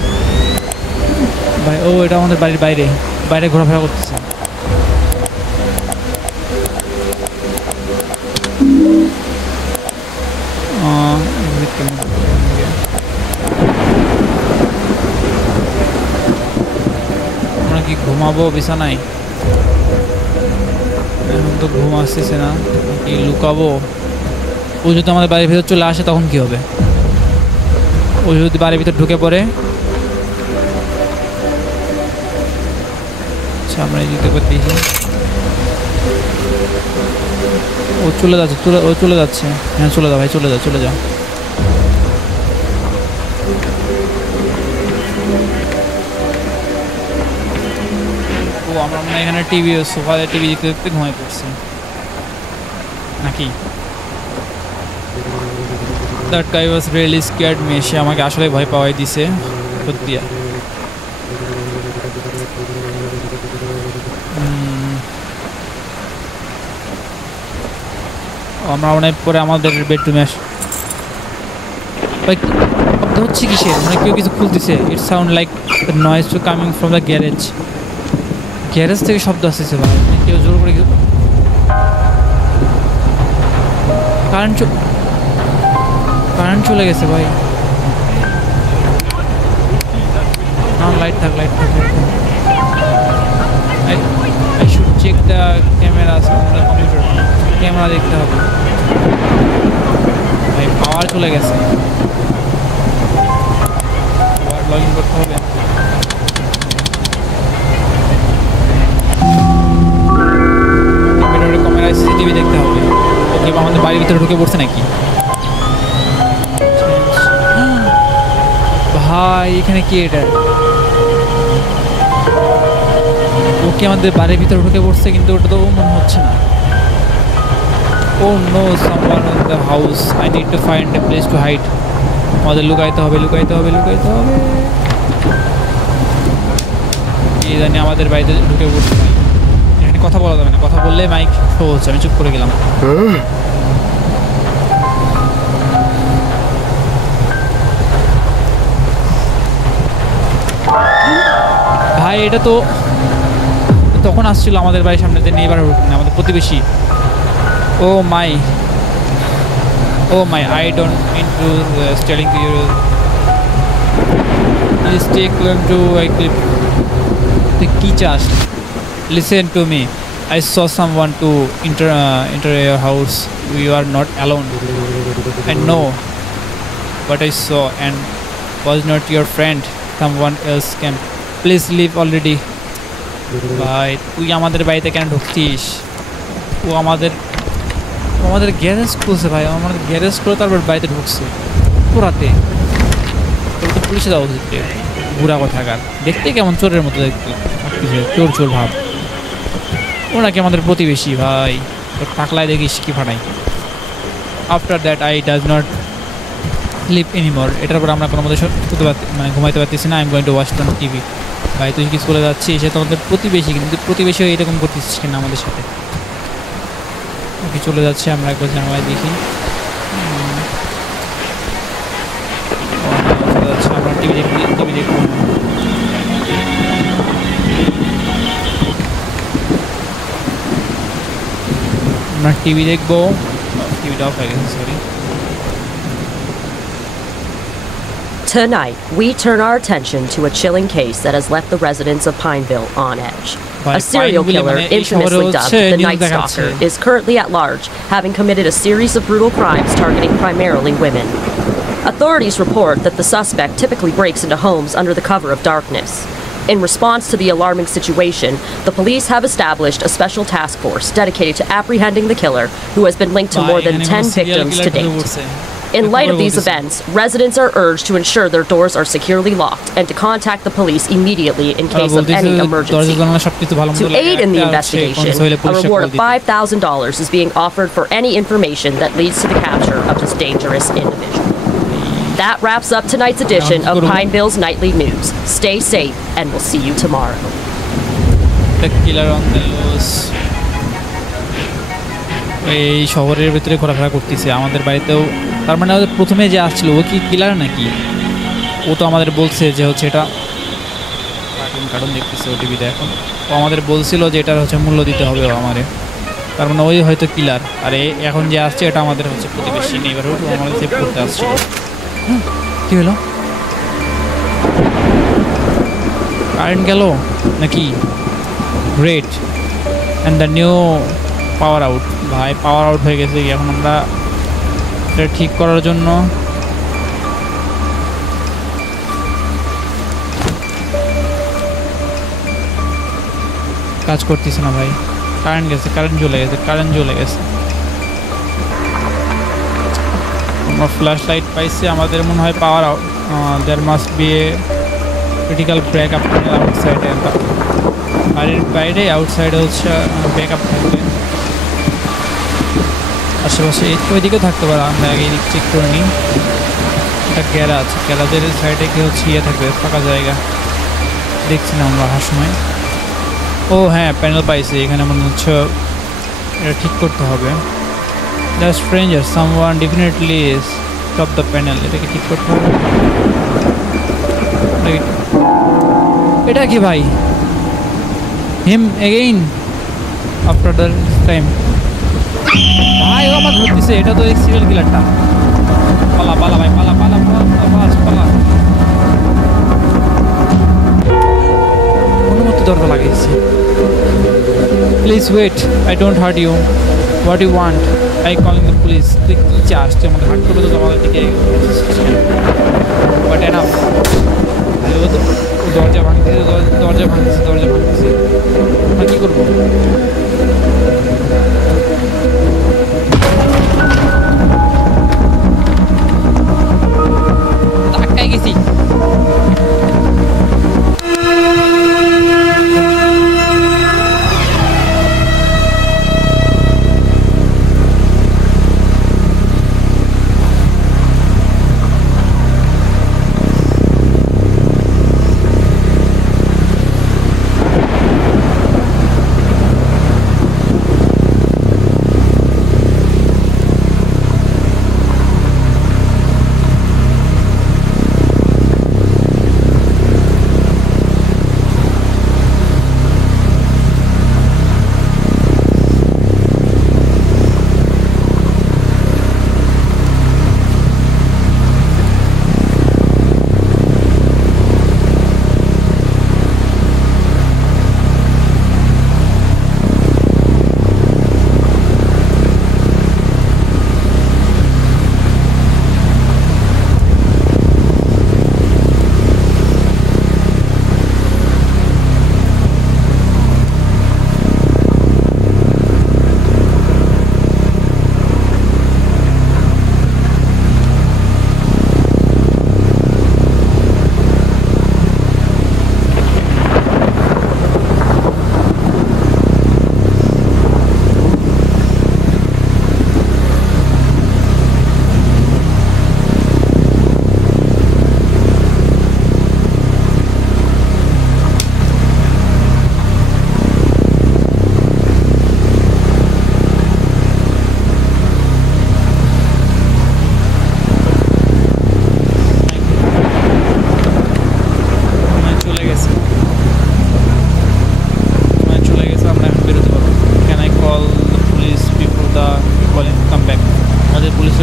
ভাই। ও এটা আমাদের বাড়ির বাইরে, বাইরে ঘোরাফেরা করতেছে। আমরা কি ঘুমাবো বিছানায়? এখন তো ঘুম আসতেছে না, কি লুকাবো? ও যদি আমাদের বাড়ির ভিতর চলে আসে তখন কি হবে? ও যদি বাড়ির ভিতর ঢুকে পড়ে, সামনে যেতে পারছি। ও চলে যাচ্ছে, ও চলে যাচ্ছে। হ্যাঁ চলে যাও ভাই, চলে যাও, চলে যাও। ও আমরা মানে এখানে টিভি, সোফাতে টিভি দেখতে দেখতে ঘুমিয়ে পড়ছি নাকি? That guy was really scared me. সে আমাকে আসলে ভয় পাওয়াই দিছে সত্যি। আমরা অনেক পরে আমাদের বেডরুমে শব্দ হচ্ছে কিসের? মানে কেউ কিছু খুলতেছে। It sound like the noise to coming from the garage. Garage থেকে শব্দ আসতেছে ভাই, কেউ জোর করে কিছু। কারেন্ট চলে গেছে ভাই। না লাইট থাক, লাইট থাক। I should check the cameras on the computer. Camera দেখতে হবে ভাই, পাওয়ার চলে গেছে, আবার লগ ইন করতে হবে। ক্যামেরায় সিসিটিভি দেখতে হবে। ওকে আমাদের বাড়ির ভিতরে ঢুকে পড়ছে নাকি ভাই? এখানে কি এটা? ওকে আমাদের বাড়ির ভিতরে ঢুকে পড়ছে, কিন্তু ওটা তো মনে হচ্ছে না। Oh no, someone in the house. I need to find a place to hide. আমাদের লুকাইতে হবে, লুকাইতে হবে, লুকাইতে হবে। এই জানি আমাদের বাড়িতে ঢুকে পড়ছে ভাই। এখানে কথা বলা যাবে না, কথা বললে মাইক শো হচ্ছে। আমি চুপ করে গেলাম। ভাই এটা তো তখন আসছিল আমাদের বাড়ির সামনে, নেইবার আমাদের প্রতিবেশী। Oh my, I don't mean to telling to you. Please take them to the key chest. Listen to me. I saw someone to enter your house. You are not alone. I know what I saw and was not your friend. Someone else can. Please leave already. ভাই তুই আমাদের বাড়িতে কেন ঢুকছিস? ও আমাদের garage খুলছে ভাই, আমাদের garage করে তারপর বাড়িতে ঢুকছে পুরাতে। তোর তো পুলিশে দেওয়া উচিত, বুড়া কথাকার। দেখতে কেমন চোরের মতো দেখতে, চোর চোর ভাব। ও নাকি আমাদের প্রতিবেশী ভাই, তোর টাকলায় দেখিস কি ফাটাই। After that I does not slip anymore. এটার পর আমরা কোনো মধ্যে মানে ঘুমাইতে পারতেছি না। I am going to watch on TV. ভাই তুই কি চলে যাচ্ছিস? সে তো আমাদের প্রতিবেশী, কিন্তু প্রতিবেশীও এরকম করতেছিস কিনা আমাদের সাথে? ওকে চলে যাচ্ছে, আমরা একবার জানালায় দেখি। চলে যাচ্ছে, আমরা টিভি দেখবো। আমরা টিভি দেখবো। টিভিটা অফ হয়ে গেছে, sorry. Tonight, we turn our attention to a chilling case that has left the residents of Pineville on edge. A serial killer, infamously dubbed the Night Stalker, is currently at large, having committed a series of brutal crimes targeting primarily women. Authorities report that the suspect typically breaks into homes under the cover of darkness. In response to the alarming situation, the police have established a special task force dedicated to apprehending the killer, who has been linked to more than 10 victims to date. In light of these events, residents are urged to ensure their doors are securely locked and to contact the police immediately in case of any emergency. To aid in the investigation, a reward of $5,000 is being offered for any information that leads to the capture of this dangerous individual. That wraps up tonight's edition of Pineville's Nightly News. Stay safe, and we'll see you tomorrow. The killer on the loose. এই শহরের ভিতরে ঘোরাফেরা করতেছে আমাদের বাড়িতেও। তার মানে আমাদের প্রথমে যে আসছিল ও কি কিলার নাকি? ও তো আমাদের বলছে যে হচ্ছে এটা কার্টুন দেখতেছে ও টিভিতে এখন। ও আমাদের বলছিল যে এটার হচ্ছে মূল্য দিতে হবে আমারে। তার মানে ওই হয়তো কিলার। আর এখন যে আসছে এটা আমাদের হচ্ছে প্রতিবেশী নেইবারহুড, ও আমাদের সেভ করতে আসছিল। কি হলো? কারেন্ট গেল নাকি? Great. And the new power out. ভাই পাওয়ার আউট হয়ে গেছে। এখন আমরা এটা ঠিক করার জন্য কাজ করতেছে না ভাই। কারেন্ট গেছে, কারেন্ট চলে গেছে। আমরা ফ্ল্যাশ লাইট পাইছি, আমাদের মনে হয় power out. There must be a critical breakup আউটসাইডে। বাড়ির বাইরে আউটসাইডে হচ্ছে ব্যাকআপ থাকবে। আশেপাশে ওইদিকেও থাকতে পারে, আমরা আগে এদিক চেক করে নিই। এটা গ্যারাজের সাইডে কি হচ্ছে ইয়ে থাকবে, ফাঁকা জায়গা দেখছি না আমরা আসার সময়। ও হ্যাঁ, প্যানেল পাইছি এখানে, মনে হচ্ছে এটা ঠিক করতে হবে। The stranger someone definitely stop the panel. এটাকে ঠিক করতে হবে। এটা কি ভাই? হিম এগেইন আফটার দ্য টাইম। ভাই ও আমার ধরতেছে, এটা তো সিরিয়াল কিলারটা। পালা ভাই, পালা কোনো মতো দরজা লাগিয়েছি। Please wait, I don't hurt you. What you want? I calling the police. তুই কী চাস? তুই আমাদের হার্ট করে তো আমাদের দিকে বাট এনাফ। দরজা ভাঙতেছে। আমরা কী করবো? ধাক্কায় গেছি।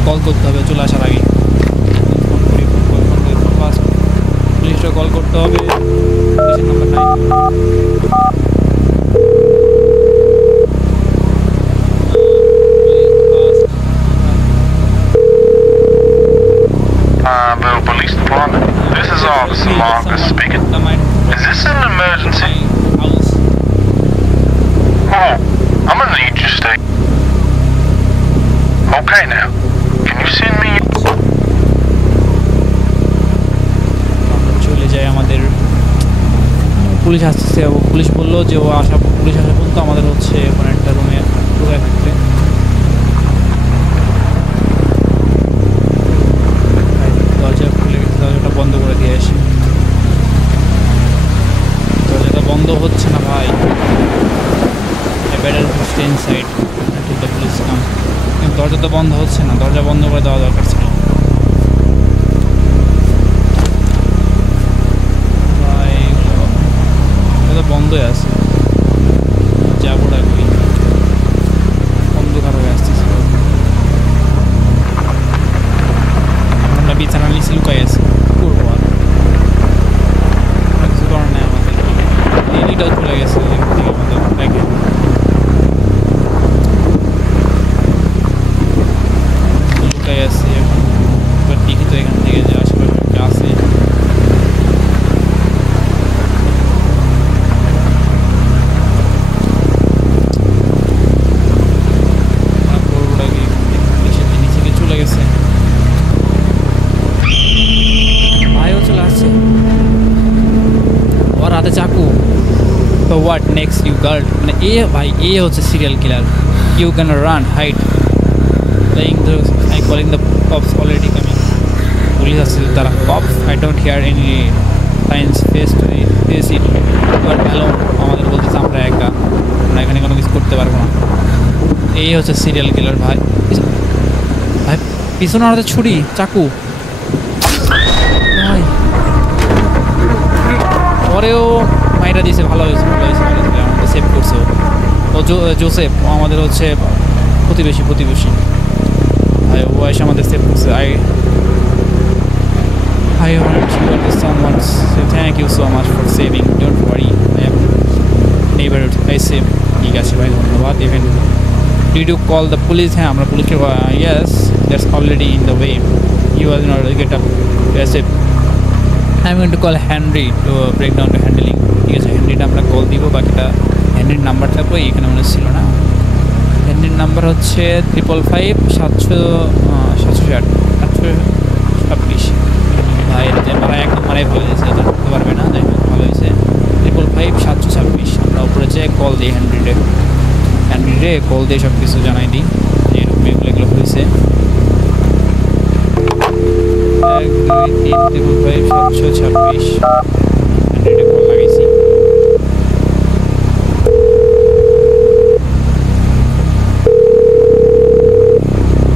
কল করতে হবে চলে আসার আগে। ফোন করি ফার্স্ট পুলিশটা কল করতে হবে। পুলিশের নাম্বার নাই। Police Department. This is Officer Marcus speaking. Is this an emergency? Oh, I'm gonna need you to stay. Okay now. Can you send me? চলে যায় আমাদের পুলিশ আসছে। পুলিশ বললো যে পুলিশ আসা পর্যন্ত আমাদের হচ্ছে ওখানে একটা রুমে ঢুকে থাকতে। দরজাটা বন্ধ করে দিয়ে আসি। দরজাটা বন্ধ হচ্ছে না ভাই। Better stay inside till the police come. দরজা তো বন্ধ হচ্ছে না, দরজা বন্ধ করে দেওয়া দরকার ছিল। ভাই তো বন্ধই আছে, যাবো রাখবি অন্ধকার হয়ে আসতেছে। আমরা বিছানা নিচে লুকাই আছি, করবো আর কিছু করার নেই আমাদের। এটাও চলে গেছে দিকে আমাদের ব্যাগে। লুকাই আছি এখন। এবার দেখি তো এখান থেকে যে আশেপাশে একটা আছে। নিচে চলে গেছে, ভাইও চলে আসছে। ওর হাতে চাকু। তো হোয়াট নেক্সট ইউ গার্ড, মানে ভাই হচ্ছে serial killer. You can run hide playing the calling the cops already coming. Police আসছে তারা। Cops I don't hear any signs face it you are alone. আমাদের বলতেছে আমরা একা, আমরা এখানে কোনো কিছু করতে পারবো না। হচ্ছে সিরিয়াল কিলার ভাই। ভাই পিছনে হাতে ছুরি চাকু ভাই। পরেও মাইরা দিয়েছে, ভালো হয়েছে আমাদের সেভ করছে। ও জোসেফ, ও আমাদের হচ্ছে প্রতিবেশী ভাই। ও এসে আমাদের সেভ করছে। I want you are the someone, so thank you so much for saving. Don't worry, I am neighborhood. I save. ঠিক আছে ভাই, ধন্যবাদ। Even did you call the police? হ্যাঁ, আমরা পুলিশকে yes, that's already in the way. You are not get up. Yes, I'm going to call Henry to break down the handling. ঠিক আছে, হেনরিটা আমরা কল দিব। বাকিটা হেনরির নাম্বারটা কই এখানে মনে ছিল না। হেনরির নাম্বার হচ্ছে 555-726 ভাই। এটা একদম মারাই ভালো হয়েছে, ধরতে পারবে না, যাই হোক ভালো হয়েছে। 555-726। আমরা উপরে যেয়ে কল দিই হেনরিরে কল দিয়ে সব কিছু জানাই দিই যে এরকম এগুলো হয়েছে। 1-2-3-5-726 হেনরিরে কল লাগাইছি।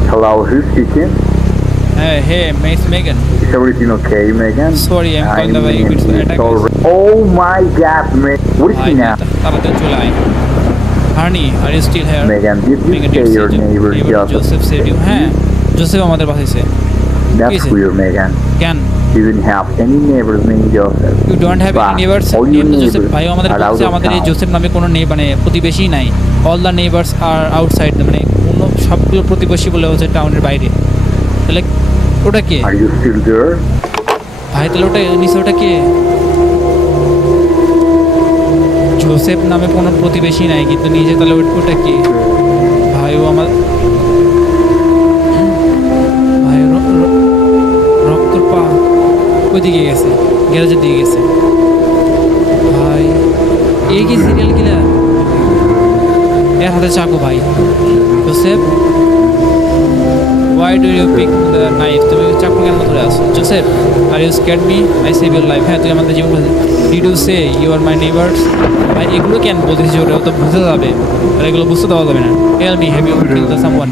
Hello, who's speaking? Hey, Miss Megan. Is everything okay, Megan? Sorry, I'm calling the way it's attack. Oh my God, Megan. What is it now? Honey, are you still here? Megan, did you say your neighbor Joseph said you? হ্যাঁ, Joseph আমাদের বাসাইছে। That's weird, Megan. Can you didn't have any neighbors named Joseph? You don't have any neighbors named Joseph? ভাই আমাদের বলছে আমাদের এই Joseph নামে কোনো নেই, মানে প্রতিবেশী নাই। All the neighbors are outside, মানে কোনো সবগুলো প্রতিবেশী বলে হচ্ছে টাউনের বাইরে। তাহলে ওটা কে? Are you still there? ভাই তাহলে ওটা নিচে ওটা কে? জোসেফ নামে কোনো প্রতিবেশী নাই, কিন্তু নিজে তাহলে ওটা কে? ভাই ও আমার ভাই রক্তর পা ওই দিকে গেছে, গ্যারেজের দিকে গেছে। ভাই এ কি সিরিয়াল কিলার? এর হাতে চাকু ভাই। Joseph, why do you pick the knife? তুমি চাকু কেন ধরে আছো? Joseph, are you scared me? I save your life. হ্যাঁ, তুই আমাদের জীবন বাঁচিয়েছিস। Did you say you are my neighbors? ভাই এগুলো কেন বলতেছিস? ওটা তো বুঝতে যাবে, আর এগুলো বুঝতে দেওয়া যাবে না। Tell me, have you killed someone?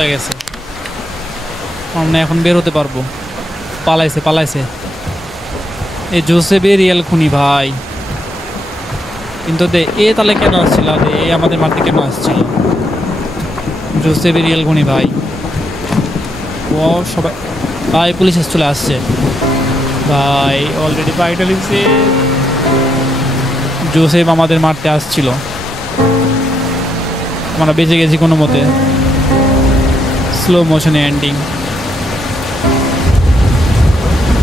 চলে গেছে, আমরা এখন বের হতে পারবো। পালাইছে এই জোসেফের রিয়েল খুনি ভাই। কিন্তু এ তাহলে কেন আসছিল, এ আমাদের মারতে কেন আসছিল? জোসেফের রিয়েল খুনি ভাই। ও সবাই ভাই, পুলিশ চলে আসছে ভাই, অলরেডি ফাইটাল হয়েছে। জোসেফ আমাদের মারতে আসছিল, আমরা বেঁচে গেছি কোনো মতে। স্লো মোশনে এন্ডিং।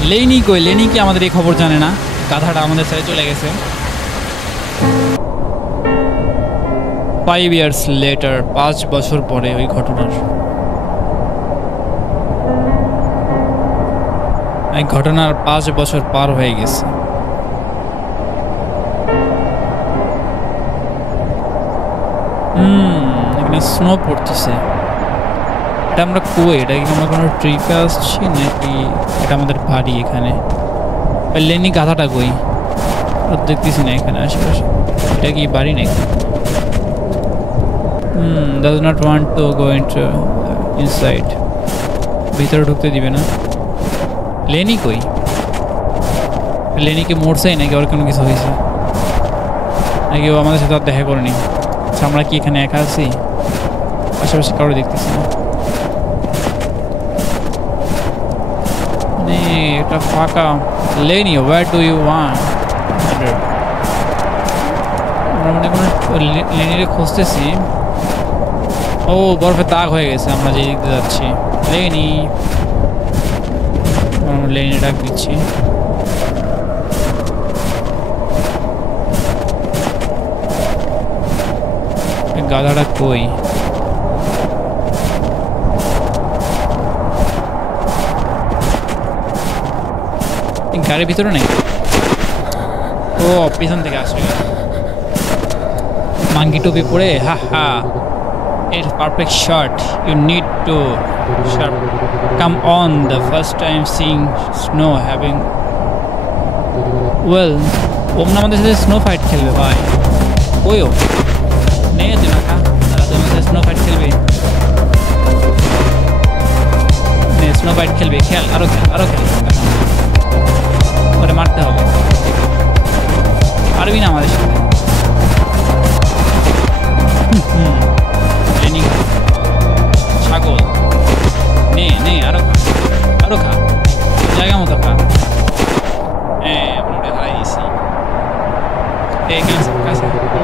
লেনি কই? লেনি কি আমাদের এই খবর জানে না? গাধাটা আমাদের সাথে চলে গেছে। 5 years later, 5 বছর পরে ওই ঘটনার। এই ঘটনার 5 বছর পার হয়ে গেছে। এখানে স্নো পড়তেছে। এটা আমরা কই? এটা কি আমরা কোনো ট্রিপে আসছি নাকি এটা আমাদের বাড়ি? এখানে লেনি গাধাটা কই? দেখতেছি না এখানে আশেপাশে। এটা কি বাড়ি নাকি? does not want to go into inside. ভিতরে ঢুকতে দিবে না। লেনি কই? লেনিকে মরছেই নাকি ওর কোনো কিছু হয়েছে নাকি ও আমাদের সাথে আর দেখা করেনি? আচ্ছা, আমরা কি এখানে একা আছি? আশেপাশে কারো দেখতেছি না। এটা ফাঁকা। Lenny, where do you want? আমরা মনে কোনো লেনিরে খুঁজতেছি। ও, বরফে দাগ হয়ে গেছে আমরা যে দিকে যাচ্ছি। লেনি ডাক দিচ্ছি। গাধাটা কই? গাড়ির ভিতরে নেই। ও, পিছন থেকে আসবে। মাঙ্কি টুপি পরে, হা it's perfect shot. You need to come on the first time seeing snow having well ওমনা আমাদের সাথে স্নো ফাইট খেলবে ভাই। ওইও নেই দিনা কা তোমার সাথে স্নো ফাইট খেলবে। স্নো ফাইট খেলবে, খেল আরো খেল ওরে মারতে হবে। পারবি না আমাদের সাথে। ছাগল নে আরো খা জায়গা মতো খা। হ্যাঁ, আমরা ওটা হারাই দিয়েছি।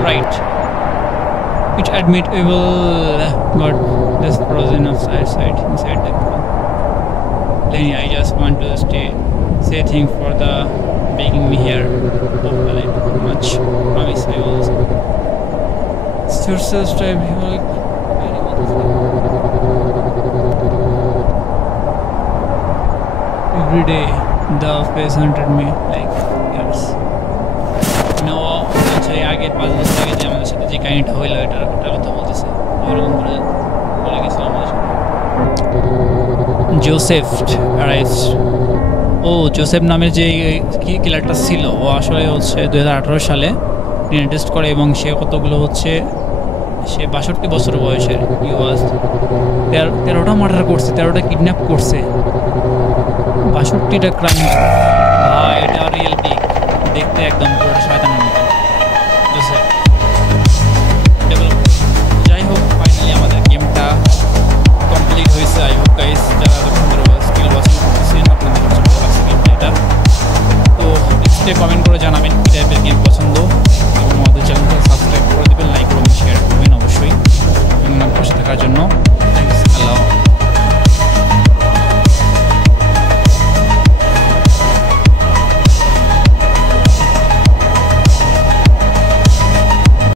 Right. Which admit we will got this frozen inside the pool. Lenny, I just want to say thank for the making me here. Oh, I like much. Promise I will. Sources type like every day the face hunted me like years. No, আচ্ছা আগে 5 বছর আগে যে আমাদের সাথে যে কাহিনীটা হইলো এটার কথা বলতেছে। এরকম করে বলে গেছিল আমাদের সাথে। Joseph arrives. ও, জোসেফ নামের যে কিলারটা ছিল ও আসলে হচ্ছে 2018 সালে টেস্ট করে এবং সে কতগুলো হচ্ছে সে 62 বছর বয়সের। ইউএস 13টা মার্ডার করছে, 13টা কিডন্যাপ করছে, 62টা ক্রাইম। ভাই, এটা রিয়েল বিগ। দেখতে একদম পুরো শয়তানের মতো। যাই হোক, ফাইনালি আমাদের গেমটা কমপ্লিট হয়েছে। আই হোপ গাইস যারা স্কিল ওয়াচিং করতেছেন আপনাদের কাছে ভালো লাগছে গেমটা। তো নিচে কমেন্ট করে জানাবেন কী টাইপের গেম পছন্দ এবং আমাদের চ্যানেলটা সাবস্ক্রাইব করে দেবেন, লাইক করবেন, শেয়ার করবেন অবশ্যই। এবং আমার পাশে থাকার জন্য